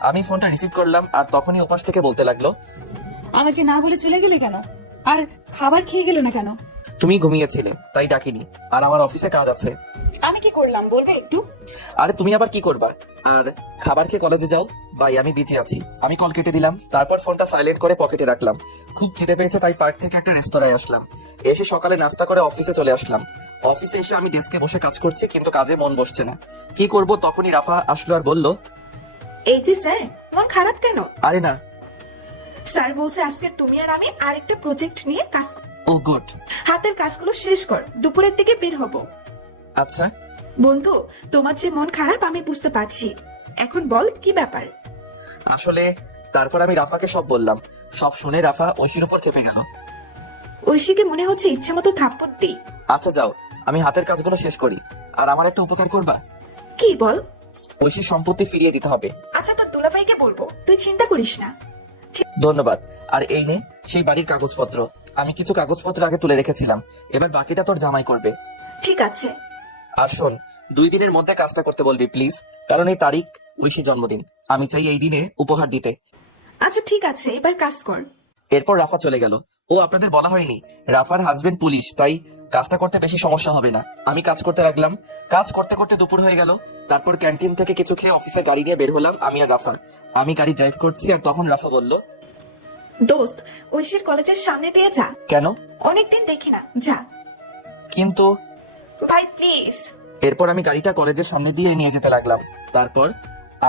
আমি ফোনটা রিসিভ করলাম, আর তখনই ওপাশ থেকে বলতে লাগলো, আমাকে না বলে চলে গেলে কেন, আর খাবার খেয়ে গেল না কেন? তুমি ঘুমিয়েছিলে তাই ডাকিনি, আর আমার অফিসে কাজ আছে। আমি কি করলাম বলবে একটু? আরে তুমি আবার কি করবা, আর খাবার খেয়ে কলেজে যাও। ভাই আমি বিজি আছি। আমি কল কেটে দিলাম, তারপর ফোনটা সাইলেন্ট করে পকেটে রাখলাম। খুব খিদে পেয়েছে তাই পার্ক থেকে একটা রেস্তোরাঁয় আসলাম। এসে সকালে নাস্তা করে অফিসে চলে আসলাম। অফিসে এসে আমি ডেস্কে বসে কাজ করছি, কিন্তু কাজে মন বসছে না। কি করব, তখনই রাফা আসলো আর বলল, এই যে স্যার, মন খারাপ কেন? আরে না। স্যার বলছে আজকে তুমি আর আমি আরেকটা প্রজেক্ট নিয়ে কাজ ও গুড। হাতের কাজগুলো শেষ কর, দুপুরের দিকে বের হব। আচ্ছা। বন্ধু, তোমার যে মন খারাপ আমি বুঝতে পারছি। এখন বল কি ব্যাপার? আসলে তারপর আমি রাফাকে সব বললাম। সব শুনে রাফা ঐশীর উপর খেপে গেল। ঐশীকে মনে হচ্ছে ইচ্ছে মতো থাপ্পড় দিই। আচ্ছা যাও, আমি হাতের কাজগুলো শেষ করি। আর আমার একটা উপকার করবা? কি বল? ঐশীর সম্পত্তি ফিরিয়ে দিতে হবে। আচ্ছা তোর দুলাভাইকে বলবো, তুই চিন্তা করিস না। ধন্যবাদ। আর এই নে সেই বাড়ির কাগজপত্র। আমি কিছু কাগজপত্র আগে তুলে রেখেছিলাম, এবার বাকিটা তোর জামাই করবে। ঠিক আছে। আর শোন, 2 দিনের মধ্যে কাজটা করতে বলবি প্লিজ, কারণ এই তারিখ ঐশীর জন্মদিন। আমি চাই এই দিনে উপহার দিতে। আচ্ছা ঠিক আছে, এবার কাজ কর। এরপর রাফা চলে গেল। ও আপনাদের বলা হয়নি, রাফার হাজবেন্ড পুলিশ, তাই কাজটা করতে বেশি সমস্যা হবে না। আমি কাজ করতে লাগলাম। কাজ করতে করতে দুপুর হয়ে গেল। তারপর ক্যান্টিন থেকে কিছু খেয়ে অফিসে গাড়ি নিয়ে বের হলাম আমি আর রাফা। আমি গাড়ি ড্রাইভ করছি, আর তখন রাফা বলল, দোস্ত, ঐশীর কলেজের সামনে দিয়ে যা। কেন? অনেকদিন দেখি না, যা। কিন্তু ভাই প্লিজ। এরপর আমি গাড়িটা কলেজের সামনে দিয়ে নিয়ে যেতে লাগলাম। তারপর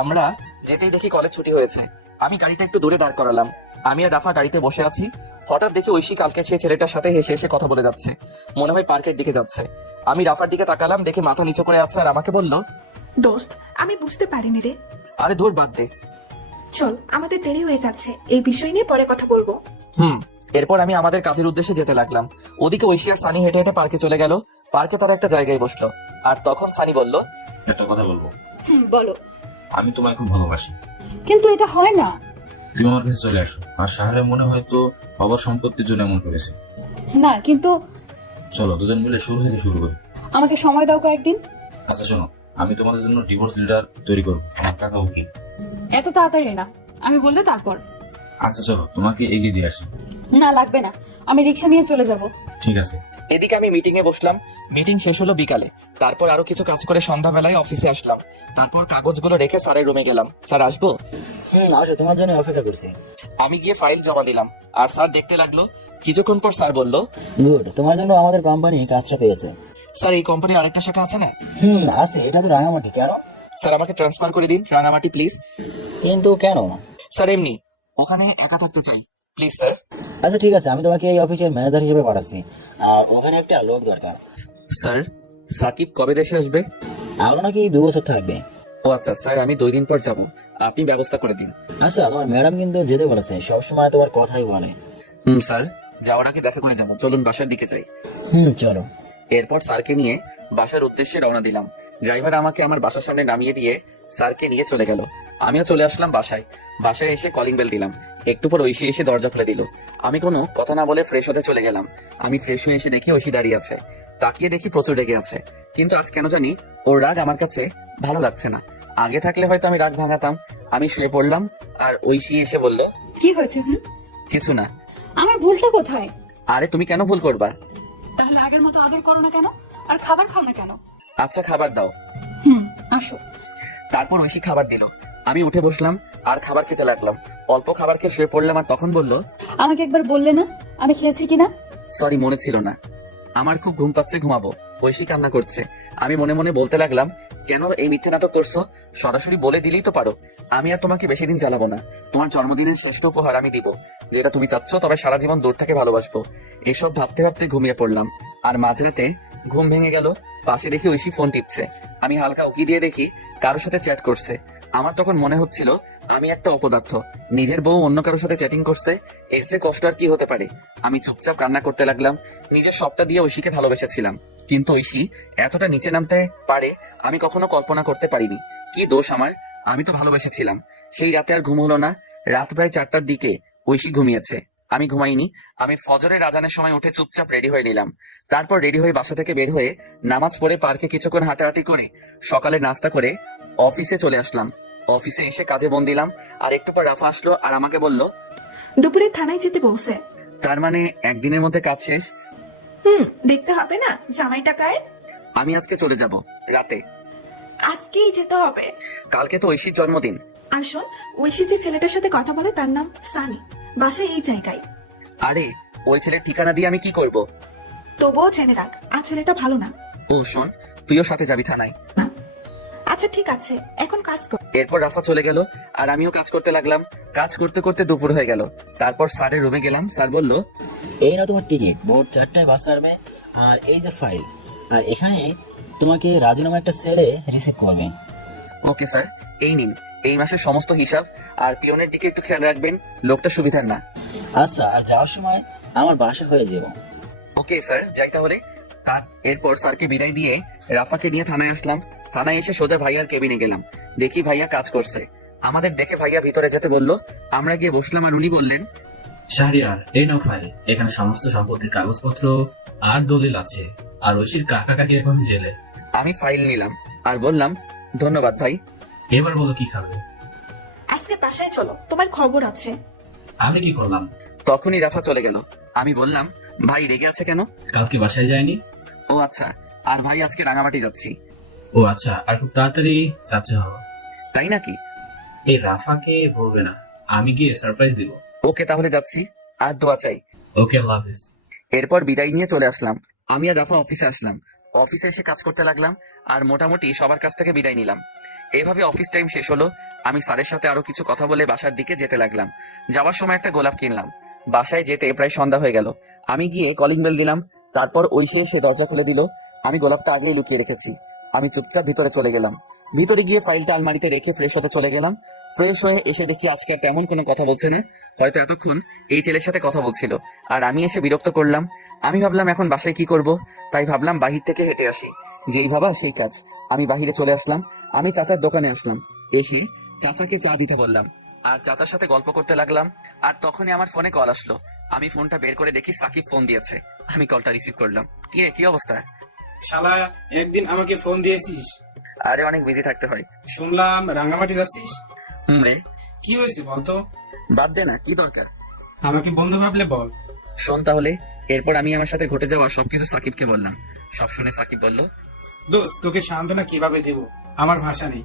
আমরা যেতেই দেখি কলেজ ছুটি হয়েছে। আমি গাড়িটা একটু দূরে দাঁড় করালাম। আমি আর রাফা গাড়িতে বসে আছি। হঠাৎ দেখি ঐশী কালকে সেই ছেলেটার সাথে হেসে হেসে কথা বলে যাচ্ছে। মনে হয় পার্কের দিকে যাচ্ছে। আমি রাফার দিকে তাকালাম, দেখে মাথা নিচু করে আছে, আর আমাকে বলল, দোস্ত, আমি বুঝতে পারিনি রে। আরে দূর বাদ দে। চল, আমাদের দেরি হয়ে যাচ্ছে, এই বিষয় নিয়ে পরে কথা বলবো। এরপর আমি আমাদের কাজের উদ্দেশ্যে যেতে লাগলাম। ওদিকে ঐশী আর সানি হেঁটে হেঁটে পার্কে চলে গেল। পার্কে তারা একটা জায়গায় বসলো, আর তখন সানি বলল, একটা কথা বলবো। বলো। আমি তোমায় খুব ভালোবাসি। কিন্তু এটা হয় না। তুমি আমার কাছে চলে আসো। আর সাহারে মনে হয় তো বাবার সম্পত্তির জন্য এমন করেছে। না কিন্তু চলো দুজন মিলে শুরু থেকে শুরু করি। আমাকে সময় দাও কয়েকদিন। আচ্ছা শোনো, আমি তোমাদের জন্য ডিভোর্স লেটার তৈরি করবো। আমার কাকা উকিল। এত তাড়াতাড়ি না, আমি বললে তারপর। আচ্ছা চলো তোমাকে এগিয়ে দিয়ে আসি। না লাগবে না, আমি রিক্সা নিয়ে চলে যাব। ঠিক আছে। এদিকে আমি মিটিং এ বসলাম। মিটিং শেষ হলো বিকালে। তারপর আরো কিছু কাজ করে সন্ধ্যাবেলায় অফিসে আসলাম। তারপর কাগজগুলো রেখে স্যারের রুমে গেলাম। স্যার আসবো? আসো, তোমার জন্য অপেক্ষা করছি। আমি গিয়ে ফাইল জমা দিলাম, আর স্যার দেখতে লাগলো। কিছুক্ষণ পর স্যার বলল, গুড, তোমার জন্য আমাদের কোম্পানি কাজটা পেয়েছে। স্যার এই কোম্পানির আরেকটা শাখা আছে না? আছে, এটা তো রাঙামাটি। কেন? স্যার আমাকে ট্রান্সফার করে দিন রাঙামাটি প্লিজ। কিন্তু কেন? স্যার এমনি, ওখানে একা থাকতে চাই, প্লিজ স্যার। আচ্ছা ঠিক আছে, আমি তোমাকে এই অফিসের ম্যানেজার হিসেবে পাঠাচ্ছি। আর ওখানে একটা লোক দরকার। স্যার সাকিব কবে দেশে আসবে? আরো নাকি 2 বছর থাকবে। ও আচ্ছা স্যার, আমি 2 দিন পর যাব, আপনি ব্যবস্থা করে দিন। আচ্ছা, তোমার ম্যাডাম কিন্তু যেতে বলেছে, সবসময় তোমার কথাই বলে। স্যার যাওয়ার আগে দেখা করে যাবো, চলুন বাসার দিকে যাই। চলো। এরপর স্যারকে নিয়ে বাসার উদ্দেশ্যে রওনা দিলাম। ড্রাইভার আমাকে আমার বাসার সামনে নামিয়ে দিয়ে স্যারকে নিয়ে চলে গেল। আমিও চলে আসলাম বাসায়। বাসায় এসে কলিং বেল দিলাম। একটু পর ঐশী এসে দরজা খুলে দিল। আমি কোনো কথা না বলে ফ্রেশ হতে চলে গেলাম। আমি ফ্রেশ হয়ে এসে দেখি ঐশী দাঁড়িয়ে আছে। তাকিয়ে দেখি প্রচুর রেগে আছে, কিন্তু আজ কেন জানি ওর রাগ আমার কাছে ভালো লাগছে না। আগে থাকলে হয়তো আমি রাগ ভাঙাতাম। আমি শুয়ে পড়লাম, আর ঐশী এসে বলল, কি হয়েছে? কিছু না। আমার ভুলটা কোথায়? আরে তুমি কেন ভুল করবা? তাহলে আগের মতো আদর করো না কেন, আর খাবার খাও না কেন? আচ্ছা খাবার দাও। আসো। তারপর ঐশী খাবার দিল। আমি উঠে বসলাম আর খাবার খেতে লাগলাম। অল্প খাবার খেয়ে শুয়ে পড়লাম, আর তখন বলল, আমাকে একবার বললে না আমি খেয়েছি কিনা? সরি মনে ছিল না, আমার খুব ঘুম পাচ্ছে, ঘুমাবো। ঐশী কান্না করছে। আমি মনে মনে বলতে লাগলাম, কেন এই মিথ্যে নাটক করছো? সরাসরি বলে দিলেই তো পারো। আমি আর তোমাকে বেশি দিন চালাবো না। তোমার জন্মদিনের শ্রেষ্ঠ উপহার আমি দিব, যেটা তুমি চাচ্ছ, তবে সারা জীবন দূর থেকে ভালোবাসবো। এসব ভাবতে ভাবতে ঘুমিয়ে পড়লাম। আর মাঝরাতে ঘুম ভেঙে গেল। পাশে দেখি ঐশী ফোন টিপছে। আমি হালকা উকি দিয়ে দেখি কারোর সাথে চ্যাট করছে। আমার তখন মনে হচ্ছিল আমি একটা অপদার্থ, নিজের বউ অন্য কারোর সাথে চ্যাটিং করছে। এর চেয়ে কষ্ট আর কি হতে পারে? আমি চুপচাপ কান্না করতে লাগলাম। নিজের সবটা দিয়ে ঐশীকে ভালোবেসেছিলাম, কিন্তু ঐশী এতটা নিচে নামতে পারে আমি কখনো কল্পনা করতে পারিনি। কি দোষ আমার? আমি তো ভালোবেসেছিলাম। সেই রাতে আর ঘুম হলো না। রাত প্রায় 4টার দিকে ঐশী ঘুমিয়েছে, আমি ঘুমাইনি। আমি ফজরের আজানের সময় উঠে চুপচাপ রেডি হয়ে নিলাম। তারপর রেডি হয়ে বাসা থেকে বের হয়ে নামাজ পড়ে পার্কে কিছুক্ষণ হাঁটাহাঁটি করে সকালে নাস্তা করে অফিসে চলে আসলাম। অফিসে এসে কাজে মন দিলাম। আর একটু পর রাফা আসলো আর আমাকে বলল, দুপুরে থানায় যেতে বলছে। তার মানে একদিনের মধ্যে কাজ শেষ? দেখতে হবে না জামাইটা কার। আমি আজকে চলে যাব রাতে। আজকেই যেতে হবে। কালকে তো ঐশীর জন্মদিন। আর শোন, ঐশী যে ছেলেটার সাথে কথা বলে তার নাম সানি, বাসা এই জায়গায়। আরে ওই ছেলের ঠিকানা দিয়ে আমি কি করব? তবুও জেনে রাখ, আর ছেলেটা ভালো না। ও শোন, তুইও সাথে যাবি থানায়। আচ্ছা ঠিক আছে, এখন কাজ কর। এরপর রাফা চলে গেল, আর আমিও কাজ করতে লাগলাম। কাজ করতে করতে দুপুর হয়ে গেল। তারপর স্যারের রুমে গেলাম। স্যার বলল, এই না তোমার টিকিট, ভোর 4টায় বাস ছাড়বে। আর এই যে ফাইল, আর এখানে তোমাকে রাজু নামে একটা ছেলে রিসিভ করবে। ওকে স্যার, এই নিন এই মাসের সমস্ত হিসাব। আর পিয়নের দিকে একটু খেয়াল রাখবেন, লোকটা সুবিধার না। আচ্ছা, আর যাওয়ার সময় আমার বাসা হয়ে যাবো। ওকে স্যার, যাই তাহলে। এরপর স্যারকে বিদায় দিয়ে রাফাকে নিয়ে থানায় আসলাম। থানায় এসে সোজা ভাইয়ার কেবিনে গেলাম। দেখি ভাইয়া কাজ করছে। আমাদের দেখে ভাইয়া ভিতরে যেতে বলল। আমরা গিয়ে বসলাম, আর উনি বললেন, শাহরিয়ার, এই নাও ফাইল। এখানে সমস্ত সম্পত্তির কাগজপত্র আর দলিল আছে। আর ঐশীর কাকা কাকি এখন জেলে। আমি ফাইল নিলাম আর বললাম, ধন্যবাদ ভাই। এবার বলো কি খাবে? আজকে বাসায় চলো, তোমার খবর আছে। আমি কি করলাম? তখনই রাফা চলে গেল। আমি বললাম, ভাই রেগে আছে কেন? কালকে বাসায় যায়নি? ও আচ্ছা, আর ভাই আজকে রাঙামাটি যাচ্ছি। ও আচ্ছা, আর খুব তাড়াতাড়ি যাচ্ছে হবে। তাই নাকি? এই রাফাকে বলবে না, আমি গিয়ে সারপ্রাইজ দিব। ওকে তাহলে যাচ্ছি, আর দোয়া চাই। ওকে, আল্লাহ হাফেজ। এরপর বিদায় নিয়ে চলে আসলাম। আমি আর রাফা অফিসে আসলাম। অফিসে এসে কাজ করতে লাগলাম, আর মোটামুটি সবার কাছ থেকে বিদায় নিলাম। এইভাবে অফিস টাইম শেষ হলো। আমি স্যারের সাথে আরো কিছু কথা বলে বাসার দিকে যেতে লাগলাম। যাওয়ার সময় একটা গোলাপ কিনলাম। বাসায় যেতে প্রায় সন্ধ্যা হয়ে গেল। আমি গিয়ে কলিং বেল দিলাম। তারপর ঐশী এসে দরজা খুলে দিল। আমি গোলাপটা আগেই লুকিয়ে রেখেছি। আমি চুপচাপ ভিতরে চলে গেলাম। ভিতরে গিয়ে ফাইলটা আলমারিতে রেখে ফ্রেশ হতে চলে গেলাম। ফ্রেশ হয়ে এসে দেখি আজকে আর তেমন কোনো কথা বলছে না, হয়তো এতক্ষণ এই ছেলের সাথে কথা বলছিল। আর আমি এসে বিরক্ত করলাম। আমি ভাবলাম এখন বাসায় কি করব, তাই ভাবলাম বাহির থেকে হেঁটে আসি। যেই ভাবা সেই কাজ। আমি বাহিরে চলে আসলাম। আমি চাচার দোকানে আসলাম। এসে চাচাকে চা দিতে বললাম আর চাচার সাথে গল্প করতে লাগলাম। আর তখনই আমার ফোনে কল আসলো। আমি ফোনটা বের করে দেখি সাকিব ফোন দিয়েছে। আমি কলটা রিসিভ করলাম। কি রে, কি অবস্থা? শালা, একদিন আমাকে ফোন দিয়েছিস? আরে অনেক বিজি থাকতে হয়। শুনলাম রাঙ্গামাটি যাচ্ছিস। রে, কি হয়েছে বলতো? বাদ দে না, কি দরকার? আমাকে বন্ধু ভাবলে বল। শোন তাহলে। এরপর আমি আমার সাথে ঘটে যাওয়া সবকিছু সাকিবকে বললাম। সব শুনে সাকিব বলল, দোস্ত, তোকে সান্ত্বনা কিভাবে দেব, আমার ভাষা নেই।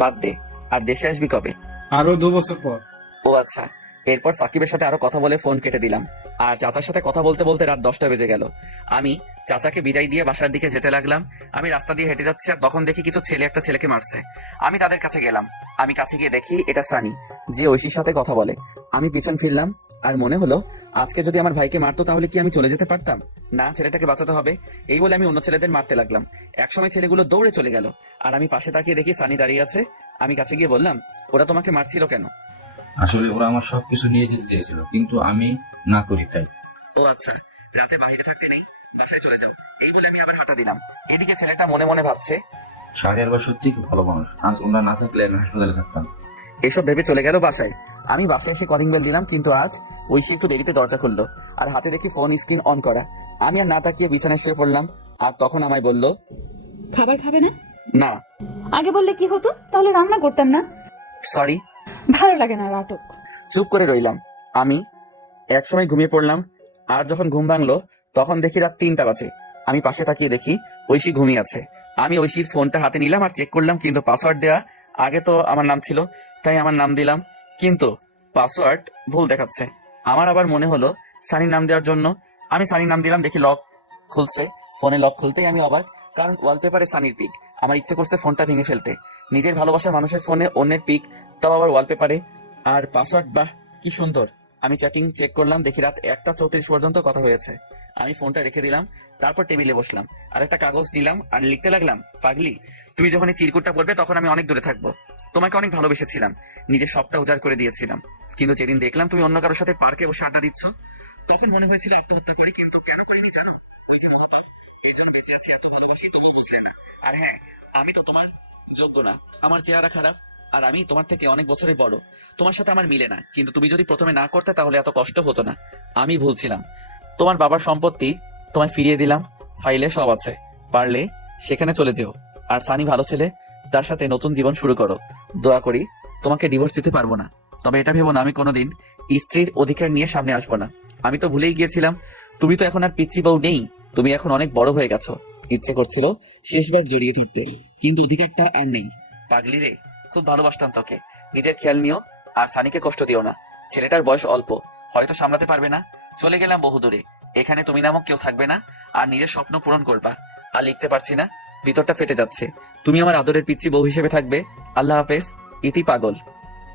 বাদ দে। আর দেশে আসবি কবে? আরো 2 বছর পর। ও আচ্ছা। এরপর সাকিবের সাথে আরো কথা বলে ফোন কেটে দিলাম। আর চাচার সাথে কথা বলতে বলতে রাত 10টা বেজে গেল। আমি চাচাকে বিদায় দিয়ে বাসার দিকে যেতে লাগলাম। আমি রাস্তা দিয়ে হেঁটে যাচ্ছি আর তখন দেখি কিছু ছেলে একটা ছেলেকে মারছে। আমি তাদের কাছে গেলাম। আমি কাছে গিয়ে দেখি এটা সানি, যে ঐশীর সাথে কথা বলে। আমি পিছন ফিরলাম আর মনে হলো আজকে যদি আমার ভাইকে মারতো তাহলে কি আমি চলে যেতে পারতাম? না, ছেলেটাকে বাঁচাতে হবে। এই বলে আমি অন্য ছেলেদের মারতে লাগলাম। একসময় ছেলেগুলো দৌড়ে চলে গেল আর আমি পাশে তাকিয়ে দেখি সানি দাঁড়িয়ে আছে। আমি কাছে গিয়ে বললাম, ওরা তোমাকে মারছিল কেন? আসলে ওরা আমার সবকিছু নিয়ে যেতে চেয়েছিল, কিন্তু আমি না করি তাই। ও আচ্ছা, রাতে বাইরে থাকতে নেই, বাসায় চলে যাও। এই বলে আমি আবার হাঁটা দিলাম। এদিকে ছেলেটা মনে মনে ভাবছে, শাহরিয়ার বা সত্যি খুব ভালো মানুষ, আজ ওরা না থাকলে আমি হাসপাতালে থাকতাম। এসব ভেবে চলে গেল বাসায়। আমি বাসায় এসে কলিং বেল দিলাম, কিন্তু আজ ঐশী একটু দেরিতে দরজা খুললো আর হাতে দেখি ফোন স্ক্রিন অন করা। আমি আর না তাকিয়ে বিছানায় শুয়ে পড়লাম। আর তখন আমায় বলল, খাবার খাবে না? না। আগে বললে কি হতো, তাহলে রান্না করতাম না। সরি। ভালো লাগে না নাটক। চুপ করে রইলাম। আমি একসময় ঘুমিয়ে পড়লাম। আর যখন ঘুম ভাঙলো তখন দেখি রাত 3টা বাজে। আমি পাশে তাকিয়ে দেখি ঐশী ঘুমিয়ে আছে। আমি ঐশীর ফোনটা হাতে নিলাম আর চেক করলাম, কিন্তু পাসওয়ার্ড দেওয়া আগে তো আমার নাম ছিল, তাই আমার নাম দিলাম, কিন্তু পাসওয়ার্ড ভুল দেখাচ্ছে। আমার আবার মনে হলো সানির নাম দেওয়ার জন্য। আমি সানির নাম দিলাম, দেখি লক খুলছে। ফোনে লক খুলতেই আমি অবাক, কারণ ওয়ালপেপারে সানির পিক। আমার ইচ্ছে করছে ফোনটা ভেঙে ফেলতে। নিজের ভালোবাসার মানুষের ফোনে অন্যের পিক, তাও আবার ওয়ালপেপারে। আর পাসওয়ার্ড, বাহ কি সুন্দর। আমি চ্যাটিং চেক করলাম, দেখি রাত 1টা 34 পর্যন্ত কথা হয়েছে। আমি ফোনটা রেখে দিলাম, তারপর টেবিলে বসলাম আর একটা কাগজ নিলাম আর লিখতে লাগলাম, পাগলি, তুমি যখন এই চিরকুটটা পড়বে তখন আমি অনেক দূরে থাকবো। তোমাকে অনেক ভালোবেসেছিলাম, নিজের সবটা উজাড় করে দিয়েছিলাম, কিন্তু যেদিন দেখলাম তুমি অন্য কারোর সাথে পার্কে বসে আড্ডা দিচ্ছ, তখন মনে হয়েছিল আত্মহত্যা করি, কিন্তু কেন করিনি জানো? হয়েছে মহাপাপ। এর জন্য বেঁচে আছি, এত ভালোবাসি তবুও বুঝলে না। আর হ্যাঁ, আমি তো তোমার যোগ্য না। আমার চেহারা খারাপ আর আমি তোমার থেকে অনেক বছরের বড়। তোমার সাথে আমার মিলে না, কিন্তু তুমি যদি প্রথমে না করতে তাহলে এত কষ্ট হতো না। আমি ভুলছিলাম। তোমার বাবার সম্পত্তি তোমায় ফিরিয়ে দিলাম, ফাইলে সব আছে, পারলে সেখানে চলে যেও। আর সানি ভালো ছেলে, তার সাথে নতুন জীবন শুরু করো। দোয়া করি, তোমাকে ডিভোর্স দিতে পারবো না, তবে এটা ভেবো না আমি কোনোদিন স্ত্রীর অধিকার নিয়ে সামনে আসবো না। আমি তো ভুলেই গিয়েছিলাম, তুমি তো এখন আর পিচ্চি বউ নেই, তুমি এখন অনেক বড় হয়ে গেছো। ইচ্ছে করছিল শেষবার জড়িয়ে ধরতে, কিন্তু অধিকারটা আর নেই। পাগলি রে, খুব ভালোবাসতাম তোকে। নিজের খেয়াল নিও আর সানিকে কষ্ট দিও না। ছেলেটার বয়স অল্প, হয়তো সামলাতে পারবে না। চলে গেলাম বহুদূরে, এখানে তুমি নামক কেউ থাকবে না, আর নিজের স্বপ্ন পূরণ করবা। আর লিখতে পারছি না, ভিতরটা ফেটে যাচ্ছে। তুমি আমার আদরের পিচ্চি বউ হিসেবে থাকবে। আল্লাহ হাফেজ, ইতি পাগল।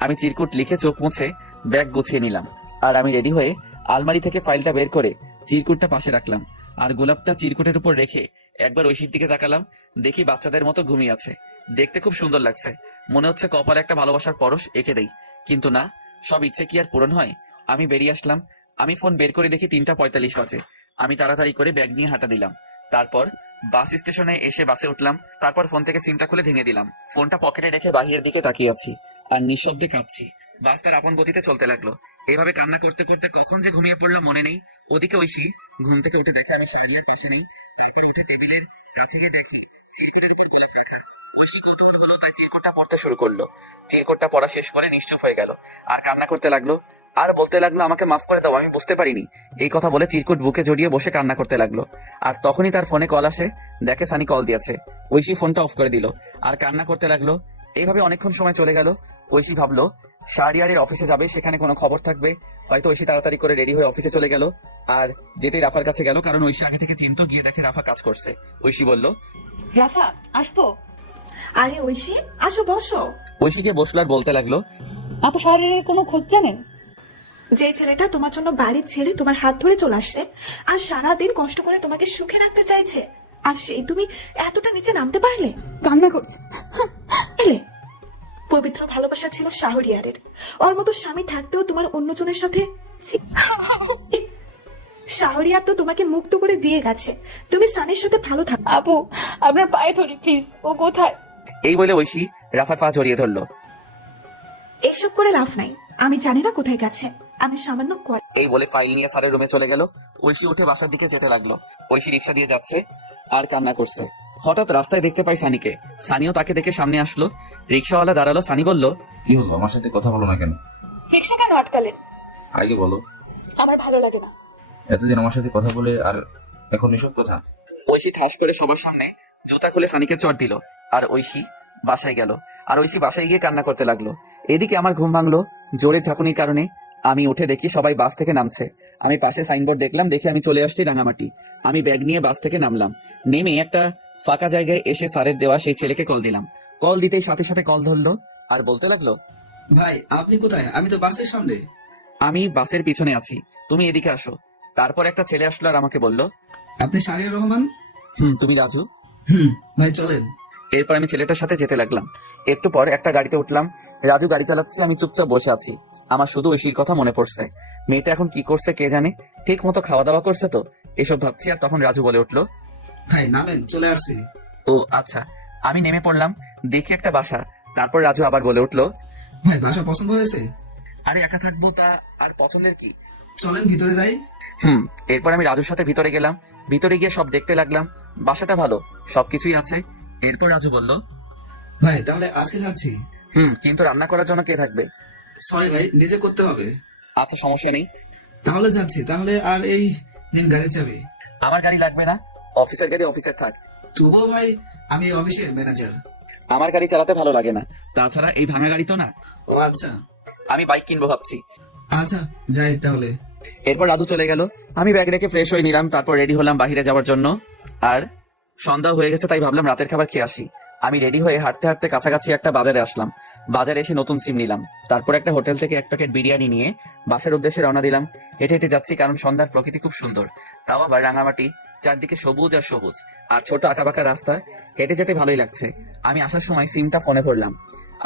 আমি চিরকুট লিখে চোখ মুছে ব্যাগ গুছিয়ে নিলাম। আর আমি রেডি হয়ে আলমারি থেকে ফাইলটা বের করে চিরকুটটা পাশে রাখলাম আর গোলাপটা চিরকুটের উপর রেখে একবার ঐশীর দিকে তাকালাম। দেখি বাচ্চাদের মতো ঘুমিয়ে আছে, দেখতে খুব সুন্দর লাগছে। মনে হচ্ছে কপালে একটা ভালোবাসার পরশ এঁকে দেই, কিন্তু না, সব ইচ্ছে কি আর পূরণ হয়? আমি বেরিয়ে আসলাম। আমি ফোন বের করে দেখি 3টা 45 বাজে। আমি তাড়াতাড়ি করে ব্যাগ নিয়ে হাঁটা দিলাম। তারপর বাস স্টেশনে এসে বাসে উঠলাম। তারপর ফোন থেকে সিমটা খুলে ভেঙে দিলাম। ফোনটা পকেটে রেখে বাহিরের দিকে তাকিয়ে আছি আর নিঃশব্দে কাঁদছি। বাস তার আপন গতিতে চলতে লাগলো। এভাবে কান্না করতে করতে কখন যে ঘুমিয়ে পড়লো মনে নেই। ওদিকে ঐশী ঘুম থেকে উঠে দেখে আমি শাহরিয়ার পাশে নেই। তারপর উঠে টেবিলের কাছে গিয়ে দেখি চিরকুটের উপর গোলাপ রাখা। ঐশী কৌতূহল হলো, তাই চিরকুটটা পড়তে শুরু করলো। চিরকুটটা পড়া শেষ করে নিশ্চুপ হয়ে গেল আর কান্না করতে লাগলো। আর বলতে লাগলো, আমাকে মাফ করে দাও, আমি বুঝতে পারিনি। এই কথা বলে চিরকুট বুকে জড়িয়ে বসে কান্না করতে লাগলো। আর তখনই তার ফোনে কল আসে, দেখে সানি কল দিয়েছে। ঐশী ফোনটা অফ করে দিল আর কান্না করতে লাগলো। এইভাবে অনেকক্ষণ সময় চলে গেল। ঐশী ভাবলো শাহরিয়ারের অফিসে যাবে, সেখানে কোনো খবর থাকবে। হয়তো ঐশী তাড়াতাড়ি করে রেডি হয়ে অফিসে চলে গেল আর যেতেই রাফার কাছে গেল, কারণ ঐশী আগে থেকে চিন্তা। গিয়ে দেখে রাফা কাজ করছে। ঐশী বলল, রাফা, আসবো? আরে ঐশী, আসো বসো। ঐশীকে বসলো আর বলতে লাগলো, আপু শাহরিয়ারের কোনো খোঁজ জানেন? যে ছেলেটা তোমার জন্য বাড়ি ছেড়ে তোমার হাত ধরে চলে আসছে আর সারাদিন কষ্ট করে তোমাকে সুখে রাখতে চাইছে, আর সেই তুমি এতটা নিচে নামতে পারলে? কান্না করছে। পবিত্র ভালোবাসা ছিল শাহরিয়ারের। ওর মতো স্বামী থাকতেও তোমার অন্যজনের সাথে ছি। শাহরিয়ার তো তোমাকে মুক্ত করে দিয়ে গেছে, তুমি সানের সাথে ভালো থাকো। আপু আপনার পায়ে ধরি প্লিজ, ও কোথায়? এই বলে ঐশী রাফার পা জড়িয়ে ধরলো। এইসব করে লাভ নাই, আমি জানি না কোথায় গেছে, আমি সামান্য এই বলে ফাইল নিয়ে স্যারের রুমে চলে গেল। ঐশী উঠে বাসার দিকে যেতে লাগলো। ঐশী রিক্সা দিয়ে যাচ্ছে আর কান্না করছে। হঠাৎ রাস্তায় দেখতে পাই সানিকে। সানিও তাকে দেখে সামনে আসলো। রিক্সাওয়ালা দাঁড়ালো। সানি বলল, কি হলো, আমার সাথে কথা বলো না কেন? রিক্সা কেন আটকালেন? আগে বলো। আমার ভালো লাগে না। এতদিন আমার সাথে কথা বলে আর এখন এসব কথা? ঐশী ঠাস করে সবার সামনে জুতা খুলে সানিকে চড় দিল। আর ঐশী বাসায় গেল। আর ঐশী বাসায় গিয়ে কান্না করতে লাগলো। এদিকে আমার ঘুম ভাঙলো জোরে ঝাঁকুনির কারণে। আমি উঠে দেখি সবাই বাস থেকে নামছে। আমি পাশে সাইনবোর্ড দেখলাম, দেখে আমি চলে আসছি রাঙামাটি। আমি ব্যাগ নিয়ে বাস থেকে নামলাম। নেমে একটা ফাঁকা জায়গায় এসে স্যারের দেওয়া সেই ছেলেকে কল দিলাম। কল দিতেই সাথে সাথে কল ধরলো আর বলতে লাগলো, ভাই আপনি কোথায়? আমি তো বাসের সামনে। আমি বাসের পিছনে আছি, তুমি এদিকে আসো। তারপর একটা ছেলে আসলো আর আমাকে বলল, আপনি শাহরিয়ার রহমান? তুমি রাজু? ভাই চলেন। এরপর আমি ছেলেটার সাথে যেতে লাগলাম। একটু পর একটা গাড়িতে উঠলাম। রাজু গাড়ি চালাচ্ছে, আমি চুপচাপ বসে আছি। আমার শুধু ঐশীর কথা মনে পড়ছে। মেয়েটা এখন কি করছে কে জানে, ঠিক মতো খাওয়া দাওয়া করছে তো, এসব ভাবছি। আর তখন রাজু বলে উঠলো, ভাই নামেন, চলে আসছি। ও আচ্ছা। আমি নেমে পড়লাম, দেখি একটা বাসা। তারপর রাজু আবার বলে উঠলো, ভাই বাসা পছন্দ হয়েছে? আরে একা থাকবো তা আর পছন্দের কি, চলেন ভিতরে যাই। এরপর আমি রাজুর সাথে ভিতরে গেলাম। ভিতরে গিয়ে সব দেখতে লাগলাম। বাসাটা ভালো, সবকিছুই আছে। এরপর রাজু বলল, ভাই তাহলে আজকে যাচ্ছি। কিন্তু রান্না করার জন্য কে থাকবে? সরি ভাই, নিজে করতে হবে। আচ্ছা সমস্যা নেই, তাহলে যাচ্ছি। তাহলে আর এই দিন গাড়ি চাবি। আমার গাড়ি লাগবে না, অফিসের গাড়ি অফিসের থাক। তবুও ভাই, আমি অফিসের ম্যানেজার। আমার গাড়ি চালাতে ভালো লাগে না, তাছাড়া এই ভাঙা গাড়ি তো না। ও আচ্ছা। আমি বাইক কিনবো ভাবছি। আচ্ছা যাই তাহলে। এরপর রাজু চলে গেল। আমি ব্যাগ রেখে ফ্রেশ হয়ে নিলাম। তারপর রেডি হলাম বাইরে যাওয়ার জন্য। আর সন্ধ্যা হয়ে গেছে, তাই ভাবলাম রাতের খাবার খেয়ে আসি। আমি রেডি হয়ে হাঁটতে হাঁটতে কাছাকাছি একটা বাজারে আসলাম। বাজারে এসে নতুন সিম নিলাম। তারপর একটা হোটেল থেকে এক প্যাকেট বিরিয়ানি নিয়ে বাসার উদ্দেশ্যে রওনা দিলাম। হেঁটে হেঁটে যাচ্ছি, কারণ সন্ধ্যার প্রকৃতি খুব সুন্দর। তাও আবার রাঙামাটি, চারদিকে সবুজ আর সবুজ, আর ছোট আঁকাবাঁকা রাস্তা। হেঁটে যেতে ভালোই লাগছে। আমি আসার সময় সিমটা ফোনে ধরলাম